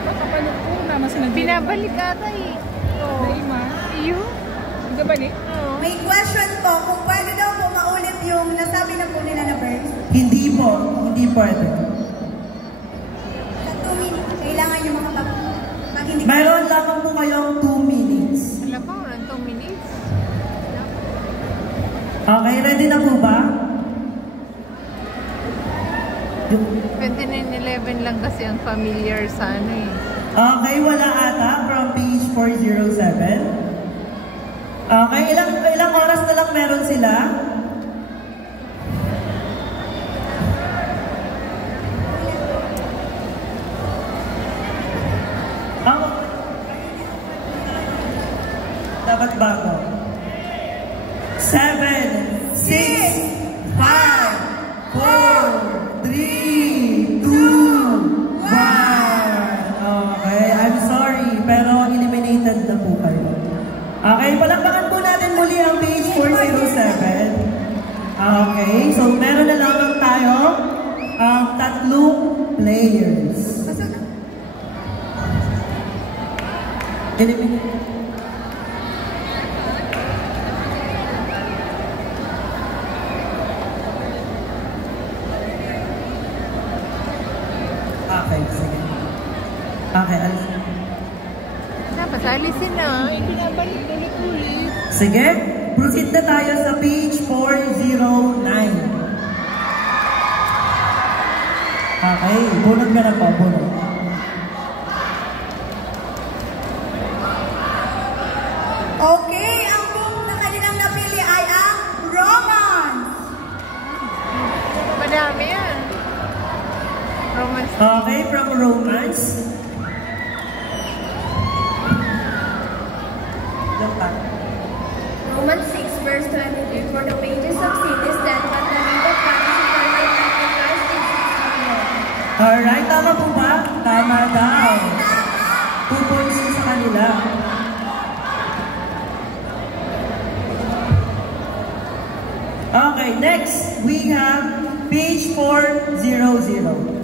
Kapalok po naman sa nagdito. Binabalik ata eh. Oo. Naima. Iyo? Gabalik? Oo. May question po, kung paano daw po maulit yung nasabi na po nila na verse? Hindi po. Hindi pwede. Sa 2 minutes, kailangan nyo pag hindi. Mayroon lamang po kayong 2 minutes. Alam mo, walang 2 minutes. Okay, ready na po ba? 2911 lang kasi ang familiar sa ano eh. Okay, wala ata from page 407. Okay, ilang oras na lang meron sila? Dapat bago. 7, 6, 5, 4, 3, 2, 1. Okay, I'm sorry, pero eliminated na po kayo. Okay, palakpakan po natin muli ang page 407. Okay, so meron na lamang tayo ang 3 players. Eliminated. Okay, sige. Okay, alisin. Dapat alisin na. Binabalik ulit-ulit. Sige, proceed na tayo sa page 409. Okay, bunot ka na po, bunot. Okay, ang book na kanilang napili ay ang Romance. Madami yan. Romance. Okay, from Romance. Romans 6 verse 23, for the wages of sin is death, but the gift of God is eternal life in Christ Jesus our Lord. Alright, tama po ba? Tama daw. 2 points sa kanila. Okay, next we have page 400.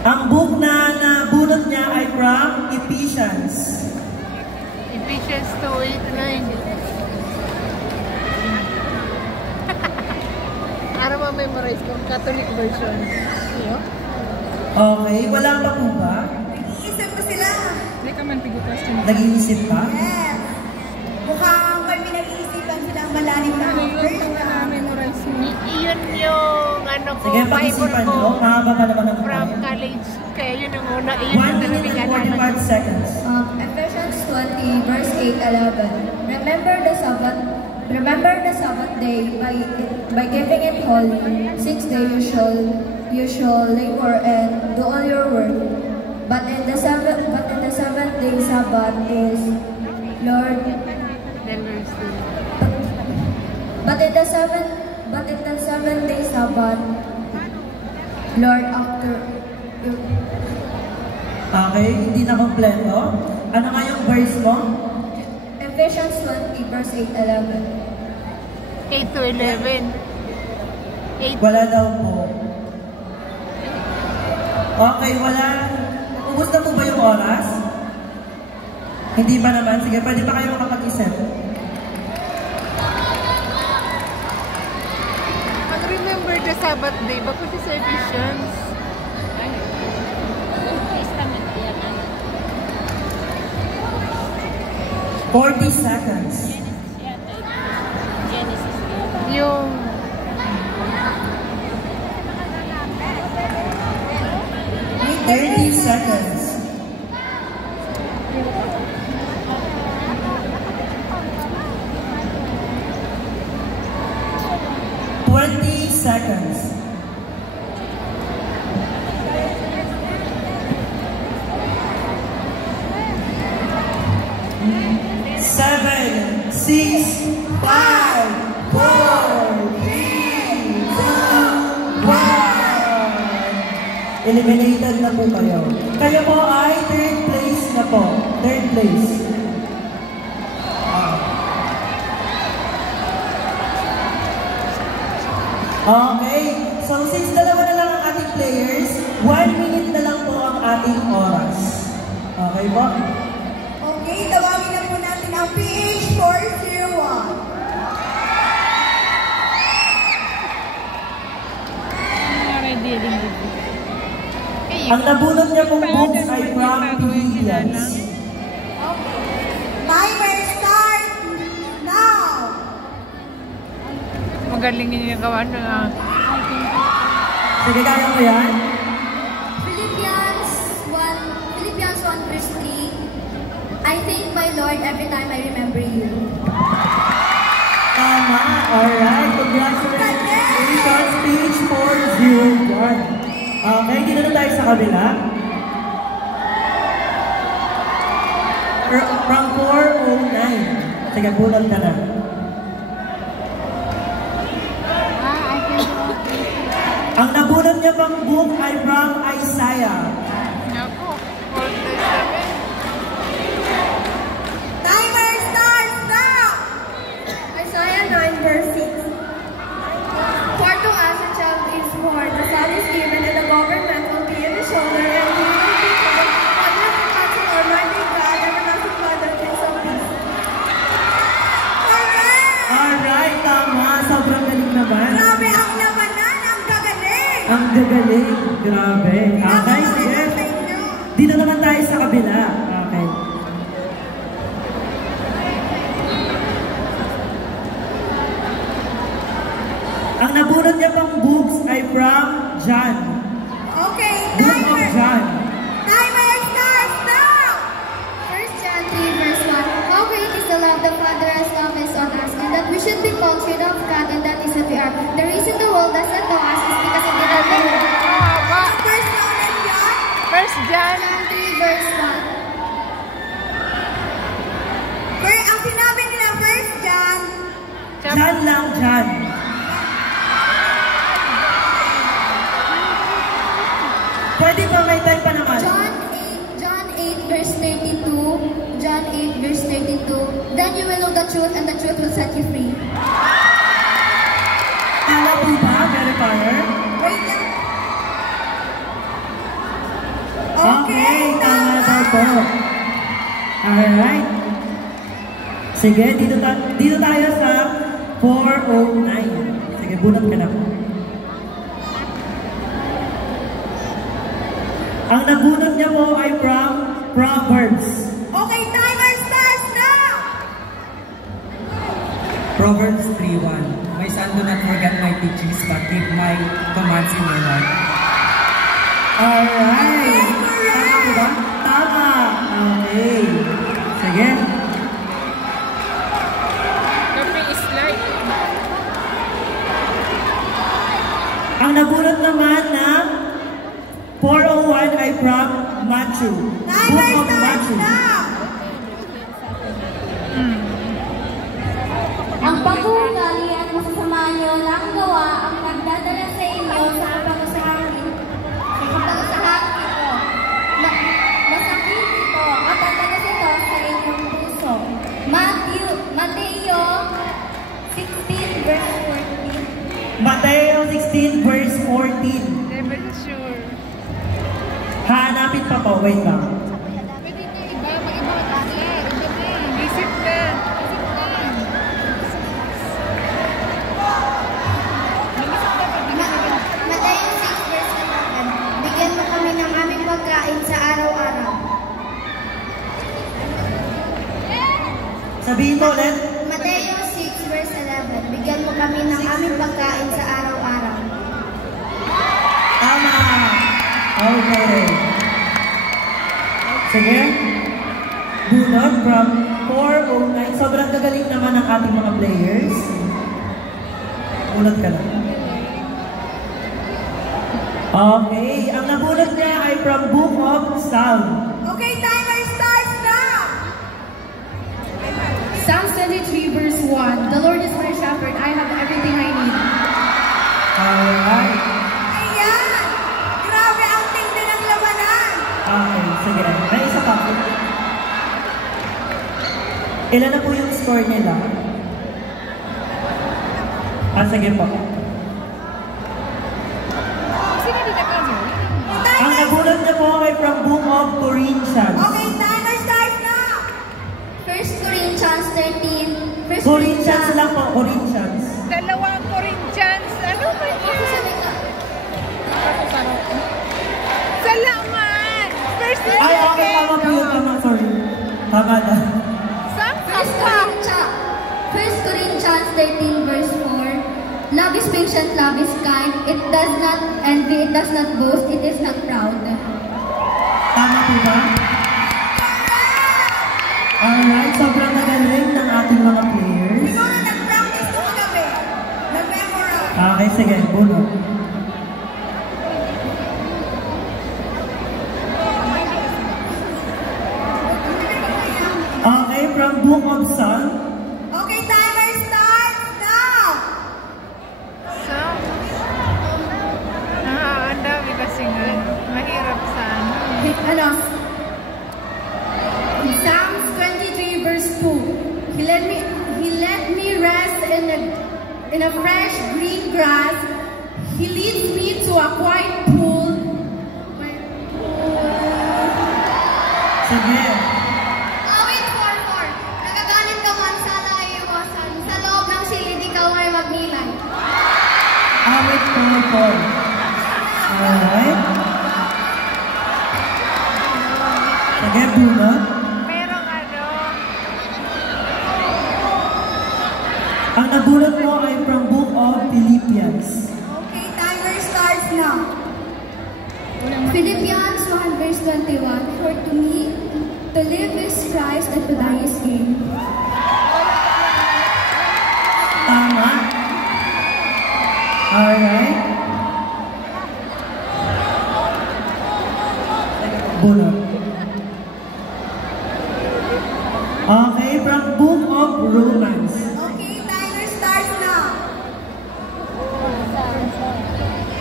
Ang book na nabunot niya ay from Ephesians. Ephesians 2:8-9. Para ma-memorize ko, Catholic version. Iyo? Okay, wala pa po ba? Nag-iisip ko sila. Hindi ka man pigutas yun. Nag-iisip pa? Yes. Mukhang may pinag-iisipan silang malalim na verse na. Memorize mo. Iyon yung ano ko, Sige, Bible pag-isipan ko. nyo. Mahaba pa naman ang From time. college. Kaya yun ang una. 1 minute and 45 seconds. Ephesians 20 verse 8-11. Remember the Sabbath day by giving it holy. 6 days you shall labor and do all your work. But in the seventh day Sabbath is Lord. But in the seventh day Sabbath, Lord after. Okay, hindi na kompleto. Ano nga yung verse mo? Ephesians 20 verse 8-11. 8-11. 8. Wala daw po. Okay, wala. Ubus na po ba yung oras? Hindi ba naman? Sige, pwede ba kayo makapag-isip? Remember the Sabbath day. Bakit sa Ephesians? 40 seconds. Yung 30 seconds. Seconds. 7, 6, 5, 4, 3, 2, 1. Eliminated na po kayo. Kayo po ay 3rd place na po. 3rd place. Okay, so since dalawa na lang ang ating players, 1 minute na lang po ang ating oras. Okay po? Okay, tawagin na po natin ang PH401. Ang nabunot niya pong books ay from Pilipinas. Timer start now! Magaling yung gawa na. Sige, kaya mo yan? Philippians 1 verse 3. I thank my Lord every time I remember you. Tama. Alright. Congratulations. Stage 401. Okay, dito na tayo sa kabila. From 409. Sige, bunot ka na. Ang nabunot niya pang book ay from Isaiah. Ako, 47. Timer starts now! Isaiah 9 verse 6. For to us a child is born, a son is given, and the government will be in his shoulder, and he will be called Wonderful Counselor, Almighty God, Everlasting Father, Prince of Peace. Correct! Alright, tama. Sobrang galing naman. Grabe ang labanan! Ang gagaling! Ang gagaling. Grabe. Okay, sige. Dito naman tayo sa kabila. Okay. Ang nabunot niya pang books ay from John. Okay, Book of timer! John. Timer starts now! 1 John 3 verse 1. How great is the love the Father has lavished on us, and that we should be called children of God, and that is what we are. The reason the world doesn't know us is because it did not know Him. First comment yan? First John. John 3 verse 1. Ang sinabi nila, First John. John lang, John. Pwede ba may time pa naman? John 8 verse 32. John 8 verse 32. Then you will know the truth, and the truth will set you free. Tama po ba, verifier? Wait lang. Okay, tama daw po. Alright. Sige, dito tayo sa 409. Sige, bunot ka na. Ang nabunot niya po ay from Proverbs. Okay, timer starts now! Proverbs 3:1. My son, do not forget my teachings, but keep my commands in your heart. Alright. Tama po ba? Tama. Okay. Sige. Kape is like. Ang nabunot naman na 401 ay from Matthew. Timer Book of starts Matthew. now! Ang pag-uugali at masasama nyo ng gawa ang nagdadala sa inyo sa kapag-usahan ito. Masakit ito at tatagas ito sa inyong puso. Mateo 16 verse 14. Mateo 16 verse 14. Never sure. Hanapin pa po. Wait lang. Pwede niya iba, mag-iba ka tayo. Iba na. Isip na. Mateo 6 verse 11. Bigyan mo kami ng aming pagkain sa araw-araw. Sabihin mo ulit. Mateo 6 verse 11. Bigyan mo kami ng aming pagkain sa araw-araw. Tama. Okay. Sige. Bunot from 409. Sobrang gagaling naman ang ating mga players. Bunot ka na. Okay. Ang nabunot niya ay from Book of Psalm. Okay, timer starts now! Psalm 23 verse 1. The Lord is my shepherd. I have everything I need. Alright. Ayan! Grabe ang tindi ng labanan! Okay. Sige. May isa pa. Ilan na po yung score nila? Sige po. na po ay from Book of Corinthians. Okay, timer starts now! 1 Corinthians 13. Corinthians lang po, Corinthians. Dalawang Corinthians. Ano ba yun? Salamat! First Ay, okay, tama po yun, tama, sorry. Tama na. First Corinthians 13 verse 4. Love is patient, love is kind. It does not envy, it does not boast, it is not proud. Tama po ba? Alright, sobrang nagaling ng ating mga players. Siguro nag-practice ko kagabi. Nag-memorize. Okay, sige, bunot. Okay, from Book of Psalm. Okay, timer starts now! Ang dami kasi nga. Mahirap sa ano. Psalms 23 verse 2. He let me rest in a fresh green grass. He leads me to a quiet pool. Sige. Awit 4:4. Nagagalit ka man, sana ay iwasan. Sa loob ng silid, ikaw ay magnilay. Awit 4:4. Alright. Sige, bunot. Merong ano. Ang nabunot mo ay from Book of Philippians. Okay, timer starts now. Philippians 1 verse 21. For to me, to live is Christ and to die is gain. Tama. Alright. Bunot. Okay, from Book of Romans. Okay, timer starts now.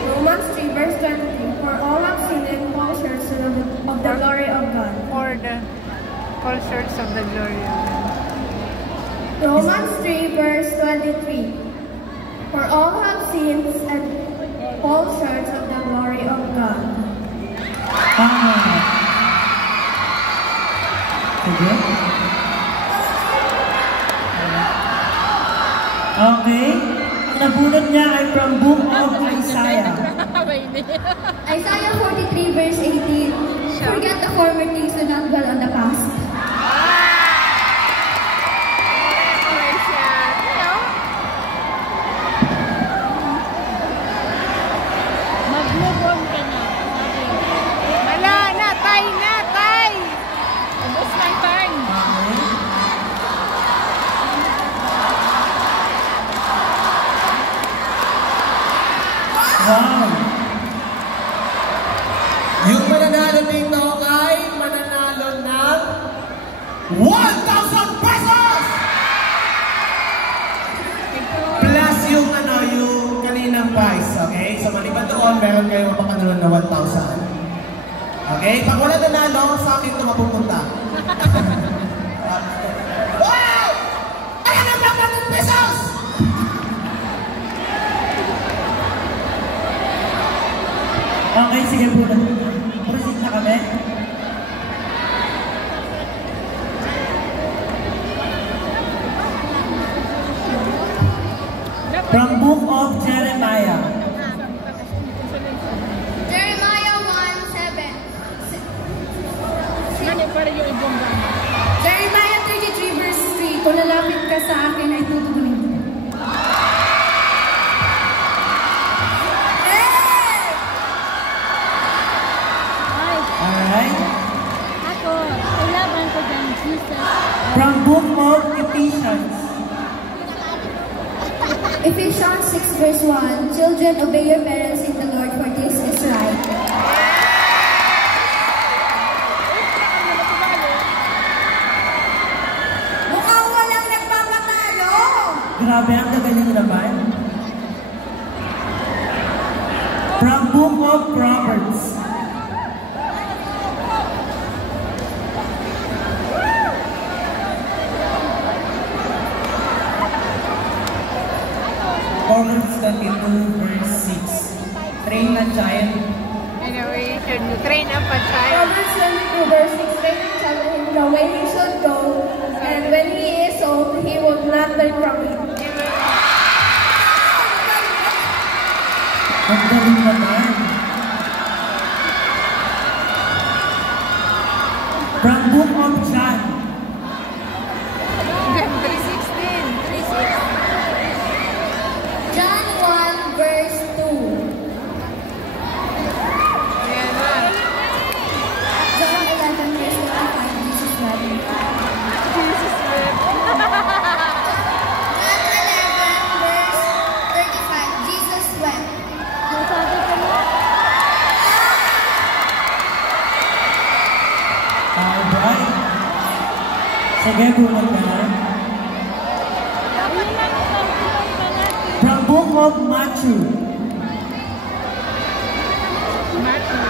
Romans 3 verse 23. For all have sinned and fall short of the glory of God. For the all sorts of the glory of God. Romans 3 verse 23. For all have sinned and fall short of the glory of God. Tama. Sige. Okay. Ang nabunot niya ay from Book of Isaiah. Isaiah 43 verse 18. Forget the former things, do not dwell on the past. Mag-move on ka na. Wala na, tay na, tay! Ubus ng time. Wow. Yung mananalo dito ay mananalo ng 1,000 pesos! Plus yung yung kaninang price, okay? So maliban doon, meron kayong mapapanalo na 1,000. Okay? Pag wala nanalo, sa akin ito mapupunta. Wow! Ano na ba ng pesos? Okay, sige po. Proceed na kami. From Book of Jeremiah. Jeremiah 1:7. Ano para yung ibang gana? Jeremiah 33 verse 3. Kung lalapit ka sa akin ay tutugunin ko. Alright. Ako, ulaban ko dyan, Jesus. From Book of Ephesians. Ephesians 6 verse 1. Children, obey your parents in the Lord, for this is right. Mukhang walang nagpapatalo! Grabe, ang gagaling naman. From Book of Proverbs. Proverbs 22 verse 6. Train a child Anyway, should train up a child. Proverbs 22 verse 6, train your child in the way he should go, and when he is old, he will not turn from it. Ang galing naman. From Book of John. John 3:16. 3:16. John 1 verse 2. Ayan na. John 11 verse 25, Jesus wept. Jesus wept. John 11 verse 35, Jesus wept. Nasabi ko mo? Alright. Sige, bunod ka na. From Book of Matthew. Matthew.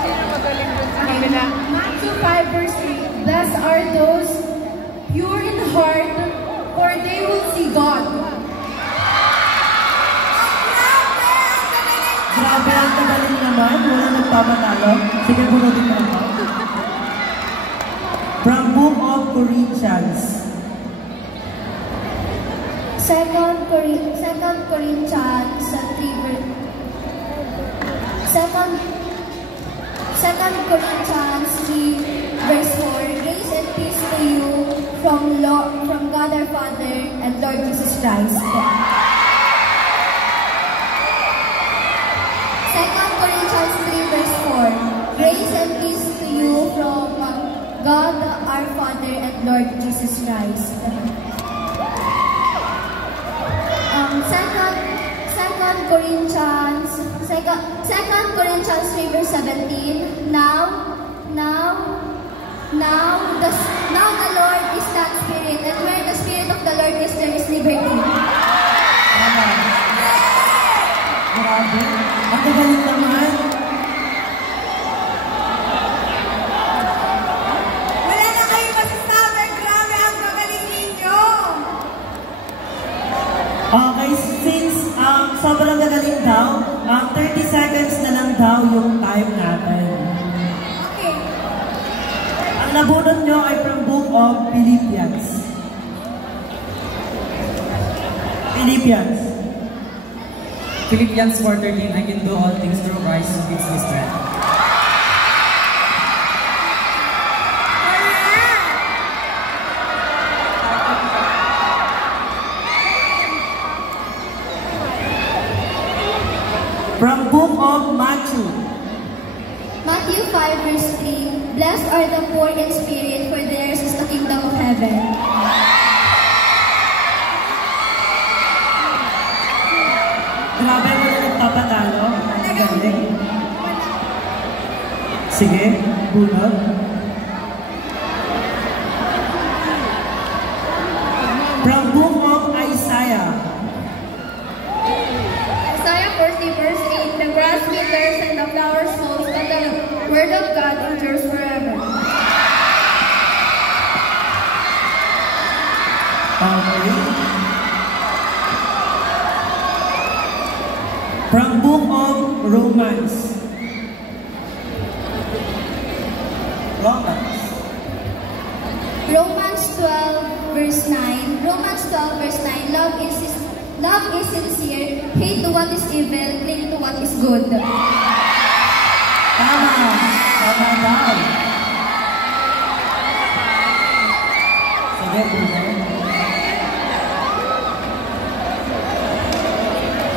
Sino magaling dun sa kabila? Matthew 5 verse 3, blessed are those pure in heart, for they will see God. Grabe, ang kagaling naman. Wala nagpapatalo. Sige, bunodin mo ako. From Book of Corinthians. 2 Corinthians 3 verse 4, grace and peace to you from God our Father and Lord Jesus Christ. 2 Corinthians 3 verse 4, grace and peace to you from God our Father and Lord Jesus Christ. 2 Corinthians 3 verse 17, now the Lord is that Spirit, and where the Spirit of the Lord is, there is liberty. Grabe. Ang kagaling naman. Wala na kayo masasabi, grabe ang gagaling ninyo! Okay, since sobrang gagaling daw, 30 seconds na lang daw yung time natin. Okay. Ang nabunod nyo ay from Book of Philippians. Philippians 4:13, I can do all things through Christ who gives me strength. From Book of Matthew. Matthew 5 verse 3, blessed are the poor in spirit, for theirs is the kingdom of heaven. Grabe, wala nagpapatalo. Ang galing. Sige, bunod. From Book of Isaiah. Isaiah 40 verse 8, the grass withers and the flowers falls, but the word of God endures forever. Okay. From Book of Romans. Romans 12 verse 9, love is sincere, hate what is evil, cling to what is good. Tama. Tama daw. Sige, bunod.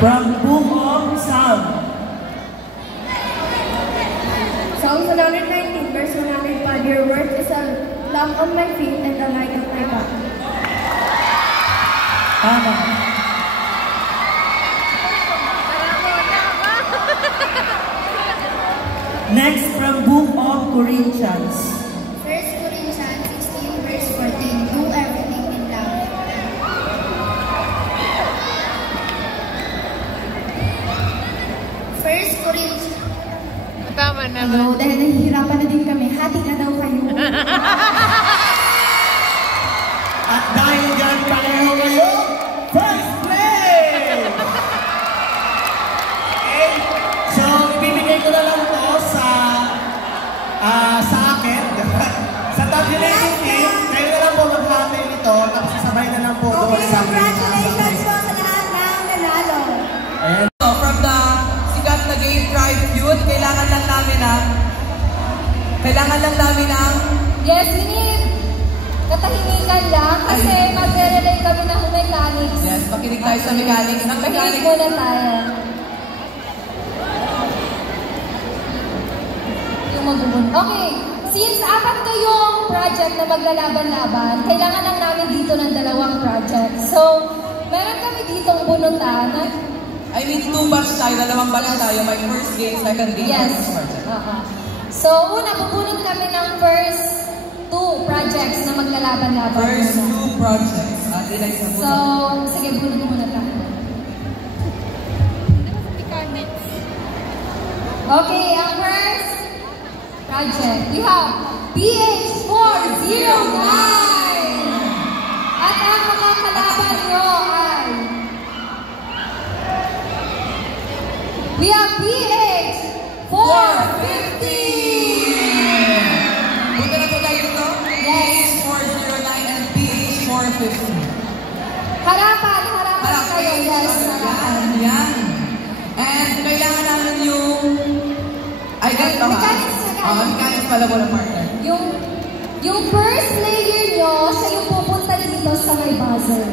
From Book of Psalm. Psalms 119 verse 105, your word is a lamp on my feet and a light on my path. Tama. Next, from Book of Corinthians. 1 Corinthians 16 verse 14, do everything in love. First Corinthians. Tama naman. Hello, dahil nahihirapan na din kami, hati na daw kayo. At dahil dyan pareho kayo, first place! Okay? So, ibibigay lang po doon Okay, sa congratulations po sa lahat ng nanalo. And So, from the sikat na game Drive Youth, kailangan lang namin ang Yes, we need katahimikan lang kasi magre-relate kami ng mechanics. yes, makinig tayo sa mechanics. Ang Makinig mechanics, muna tayo. Yung magbubun. Okay, since apat to yung project na maglalaban-laban, kailangan lang namin dito ng dalawang project. So, meron kami ditong bunutan. I mean, 2 batch tayo, 2 batch tayo. May first game, second game, Yes. first project. So, una, bubunot kami ng first 2 projects na maglalaban-laban. First muna. 2 projects. Nilay sa So, sige, bunot muna tayo. Okay, ang first project, you have PH409. At ang mga kalaban nyo ay we have PH450. Punta na po tayo dito. PH409 and PH450. Harapan kayo, yes. Yan. And kailangan namin yung... Ay, ganito ha. Mechanics pala po ng partner. Yung first player nyo, siya yung pupunta dito sa may buzzer.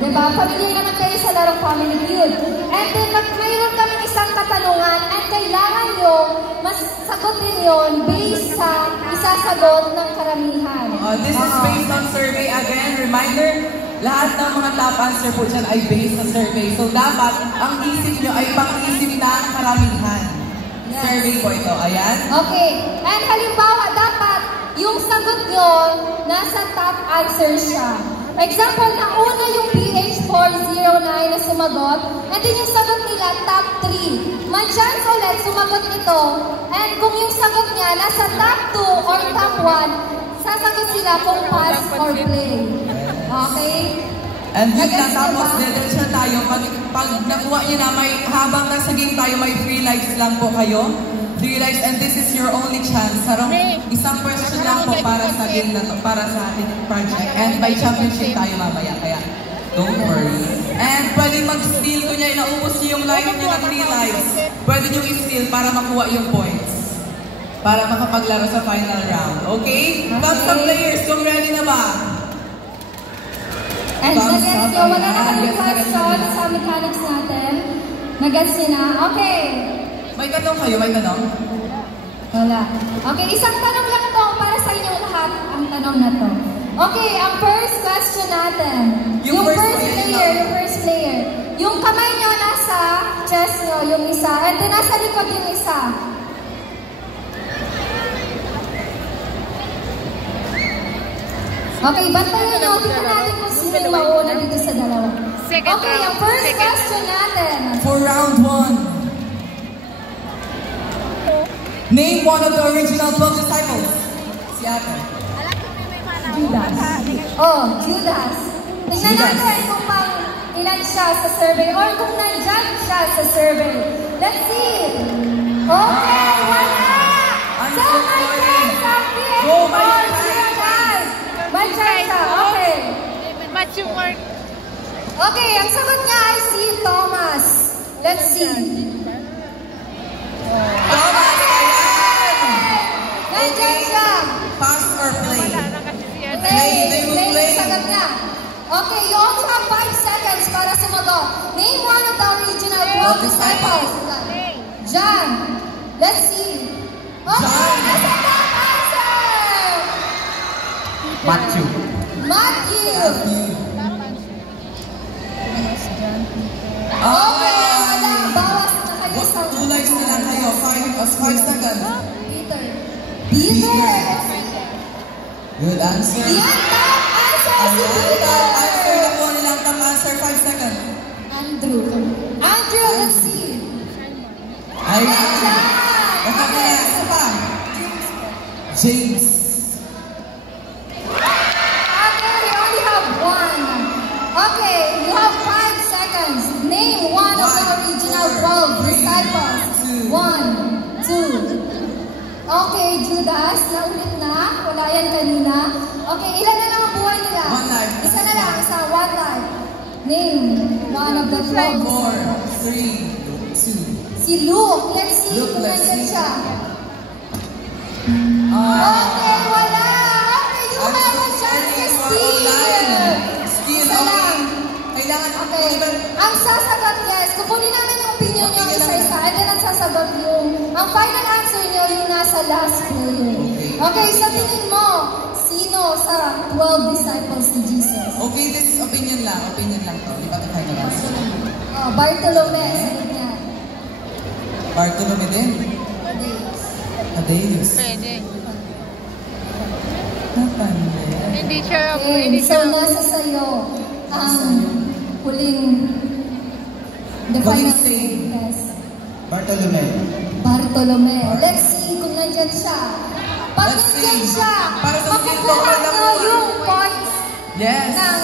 Diba? Familiar naman kayo sa larong Family Feud. And then, mayroon kami isang katanungan at kailangan nyo mas sagutin yun based sa isasagot ng karamihan. This is based on survey. Again, reminder, lahat ng mga top answer po dyan ay based sa survey. So, dapat, ang isip nyo ay pang-isip ng karamihan. Yes. Survey po ito. Ayan. Okay. And halimbawa, dapat yung sagot nyo nasa top answer siya. Example, nauna yung PH409 na sumagot, and then yung sagot nila, top 3. May chance ulit sumagot nito, and kung yung sagot niya nasa top 2 or top 1, sasagot sila kung pass or play. Okay? And yun na, tapos diretso tayo. Pag nakuha nyo na, habang nasa game tayo, may 3 lives lang po kayo. 3 lives, and this is your only chance. Sarong isang question lang po para sa game na to, para sa ating project. And by championship tayo mamaya, kaya don't worry. And pwede mag-steal ko niya, inaubos niyo yung life niyo na 3 lives. Pwede niyo i-steal para makuha yung points. Para makapaglaro sa final round. Okay? Thumbs up players, kung ready na ba? And nag-guess nyo, wala na kami question sa mechanics natin. Nag-guess nyo na? Okay. May tanong kayo? May tanong? Wala. Okay, isang tanong lang to para sa inyong lahat ang tanong na to. Okay, ang first question natin. Yung first player. Yung kamay nyo nasa chest nyo, yung isa. And then nasa likod yung isa. Okay, bantayan nyo. Tingnan natin kung sino yung mauuna dito sa dalawa. Okay, ang first question natin. For round 1. Name one of the original 12 disciples. Si Ate. Judas. Oh, Judas. Tingnan natin kung ilan siya sa survey or kung nandyan siya sa survey. Let's see. Okay, wala! So, may chance ang PH409. May chance siya, okay. Matching work. Okay, ang sagot niya ay si Thomas. Let's see. Thomas! Nandyan siya. Pass or play? Play yung sagot niya. Okay, you only have 5 seconds para sumagot. Name one of the original 12 disciples. John. Let's see. Okay, that's a top answer. Matthew. Okay, wala. Bawas na kayo sa 2 lives na lang kayo. 5 seconds. Peter. Good answer. Yan, top answer si Peter. Answer na po nilang top answer. 5 seconds. Andrew, let's see. Ayan. Isa pa. James. Okay, we only have 1. Okay, you have 5 seconds. Name one of the original 12 disciples. 1, 2. Okay, Judas, naulit na. Wala yan kanina. Okay, ilan na lang ang buhay nila? 1 life. Isa na lang, 1 life. of the 12 4, 3, 2. Si Luke. Let's see Luke, kung let's nandyan see. siya. Okay, wala. Okay, you have a chance to steal. Steal, Isa okay. lang. Kailangan Okay. Ang sasagot, yes. Kukunin namin yung opinion niyo isa-isa. And then ang sasagot yung... Ang final answer niyo yung nasa last player. Okay, sa tingin mo, sino sa 12 disciples ni Jesus? Okay, this is opinion lang. Opinion lang to. Di ba ito final answer? Bartolome. Sagot niya. Bartolome din? Adeus. Pwede. Nathaniel. Hindi siya, Okay, hindi so siya. nasa sayo ang huling... The Huling final say. yes. Bartolome. Bartolome. Let's see kung nandyan siya. Pag Let's nandyan see. siya, Para sa skill ko, makukuha wala nyo po. yung points Yes. ng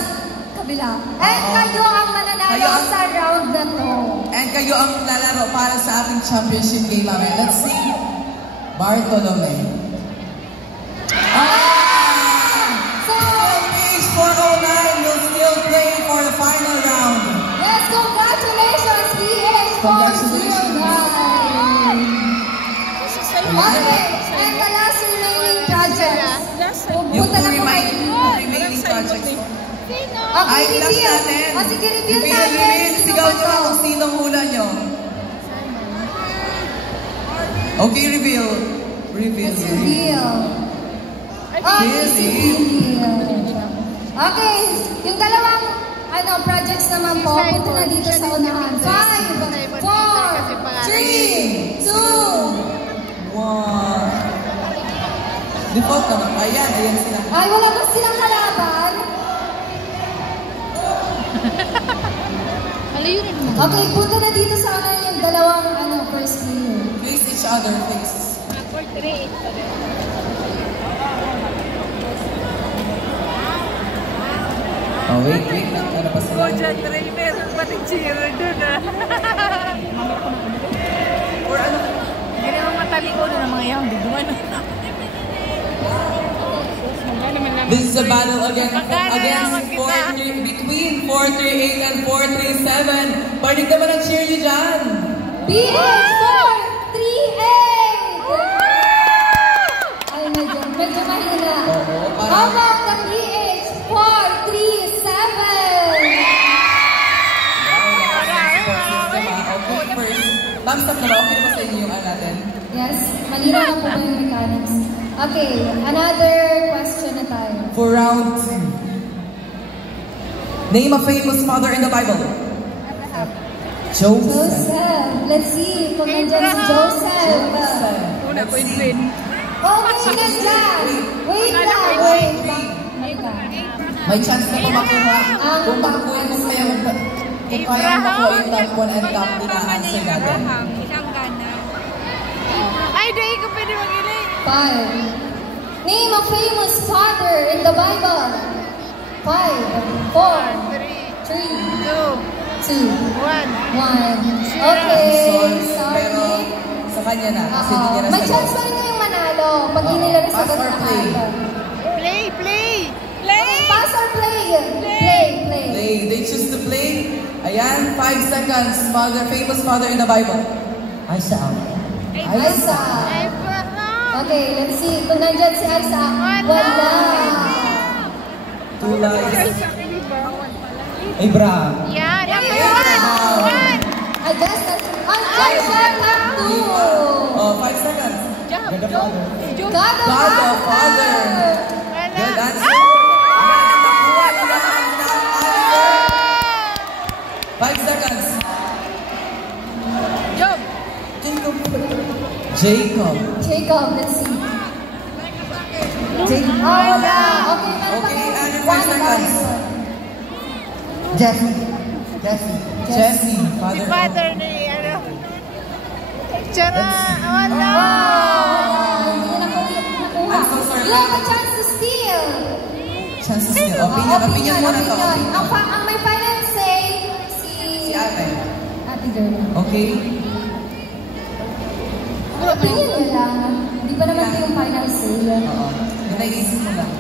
kabila. And kayo ang mananalo Kayo ang- sa round na to. And kayo ang lalaro para sa ating championship game namin. Let's see. Bartolome. So, Page 409 will still play for the final round. yes, congratulations, PH409. Okay, and the last remaining project. Yung Punta na po kayo. remaining projects. Okay, Ay, last reveal. natin. O sige, reveal Reveal, natin. reveal. Sino Sigaw ba nyo to? lang kung sinong hula nyo. Okay, reveal. Reveal. Let's reveal. Okay, si reveal. Okay, yung dalawang projects naman po, punta na dito sa unahan. 5, 4, 3, 2, 1. Default naman. Ayan, ayan sila. ay, wala ba silang kalaban? Okay, punta na dito sa unahan yung dalawang first player. Face each other, face. Oh, wait. Ano pa sila? Bojan trainer, pati cheerer doon Or ano? Hindi naman mataliko na ng mga yan. Duduman na. This is a battle between 438 and 437. Pwede naman ang cheer nyo dyan. PH438! Ay, medyo mahina. How about the PH437? Okay, first. Thumbs up na ba? Okay ba sa inyo yung natin? Yes, malinaw na po ba yung mechanics? Okay, another question na tayo. For round 2. Name a famous father in the Bible. Joseph. Joseph. Let's see kung nandyan si Joseph. Una ko win. Okay, nandyan. Wait lang. May chance na pa makuha. Kung makuha mo kung kaya makuha yung top 1 and top 2 na answer natin. Ay, dahil ko pwede mag-ilig. 5. Name a famous father in the Bible. 5, 4, 3, 2, 1. Okay, Pero sorry. sa kanya na. Kasi hindi niya May nasagot. chance pa rin kayong manalo pag hindi nila nasagot Pass or play? lahat. Play. Pass or play? Play. They choose to play. Ayan, 5 seconds. Famous father in the Bible. Isaac. Abraham. Okay, let's see. Kung nandyan si Isaac, wala. 2 lives. Abraham. Yan, Abraham. I guess that's... Andyan siya lang 2. Oh, 5 seconds. God the God the Father. Good answer. 5 seconds. Jacob, let's see. Jacob. Wala. Okay, and 5 seconds. Jesse. Si Father. father ni, Tsara, wala. Hindi na ko nakuha. I'm so sorry. You have a chance to steal. Chances nyo. Opinion muna to. Ang may final say, Si ate. Ate girl. Okay. Opinion nyo lang. Hindi pa naman ito yung final say. Oo. Yung naisip mo lang.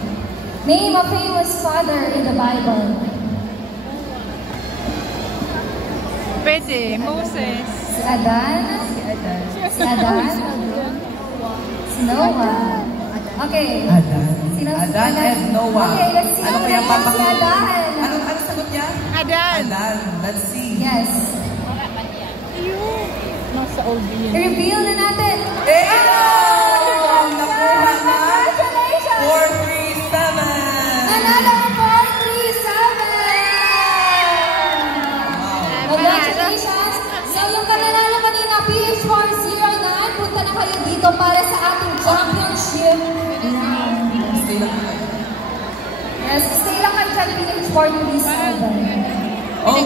Name a famous father in the Bible. Pwede, Moses. Si Adan. Si Adan. Si Noah. Okay. Adan and Noah. Okay, let's see. Ano kaya papang... Si Adan. Anong sagot niya? Adan. Let's see. Yes. Nasa old yun. Reveal na natin. Nakuha na! Congratulations! 437! Nanalo ang 437! Congratulations! So yung kananalo kanina, PH409, punta na kayo dito para sa ating championship. Yes, stay lang kayo sa PH437. Okay,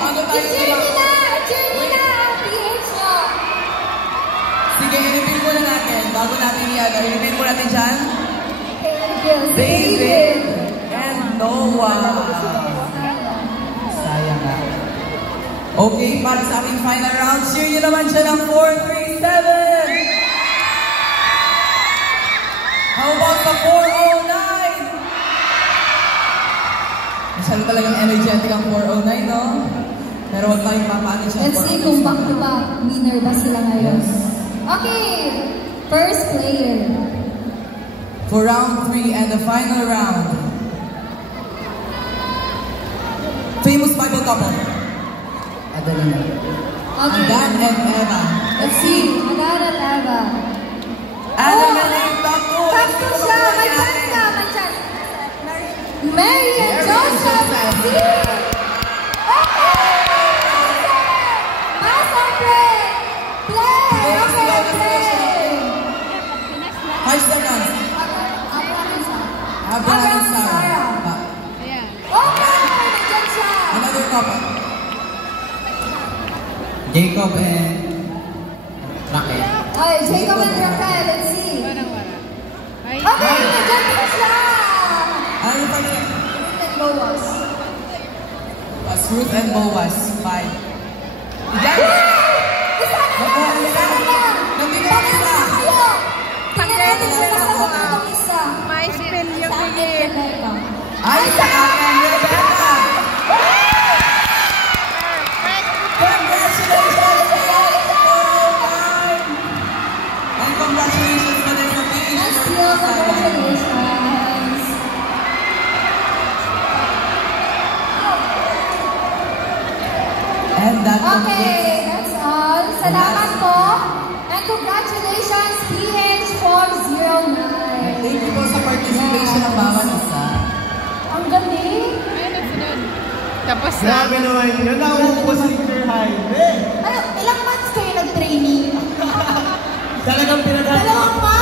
bago tayo i-cheer nila! I-cheer nila ang PH nyo! Sige, i-reveal muna natin. Bago natin i-reveal muna natin dyan. David and Noah. Sayang nga. Okay, para sa ating final round, cheer nyo naman siya ng 437! How about sa 409? Masyado talagang energetic ang 409, no? Pero huwag tayong papanin siya. Let's see kung back-to-back winner ba sila ngayon. Okay, first player. For round 3 and the final round. Famous Bible couple. Adelina. Okay. Adan and Eva. Let's see. Adan at Eva. Adan and Eva po. Sakto siya. May chance ka. May chance. Mary and Joseph. Let's see. Okay. Master play. Play. Okay, play. 5 seconds. Abraham and Sarah. Okay. Nandiyan siya. Another couple. Jacob and Raquel. Okay, Jacob and Raquel. Let's see. Okay, nandiyan din siya. Ano pa rin? Ruth and Boaz. Ruth and Boaz. 5. Yan! Isa na lang! Isa na lang! Pagkakita na kayo! Tingnan natin kung nasagot itong isa. May spell yung Sa akin, bigay. Rebecca. Ay, sa akin, Rebecca! Congratulations! And congratulations pa din sa PH. Nice deal, congratulations! And that Okay, that's all. Salamat po. And congratulations, PH409. Thank you po sa participation ng bawat isa. Ang galing. Tapos na. Grabe naman yun. Nauubos si Sir Jaime. Ano, ilang months kayo nag-training? Talagang pinag-alala. 2 months?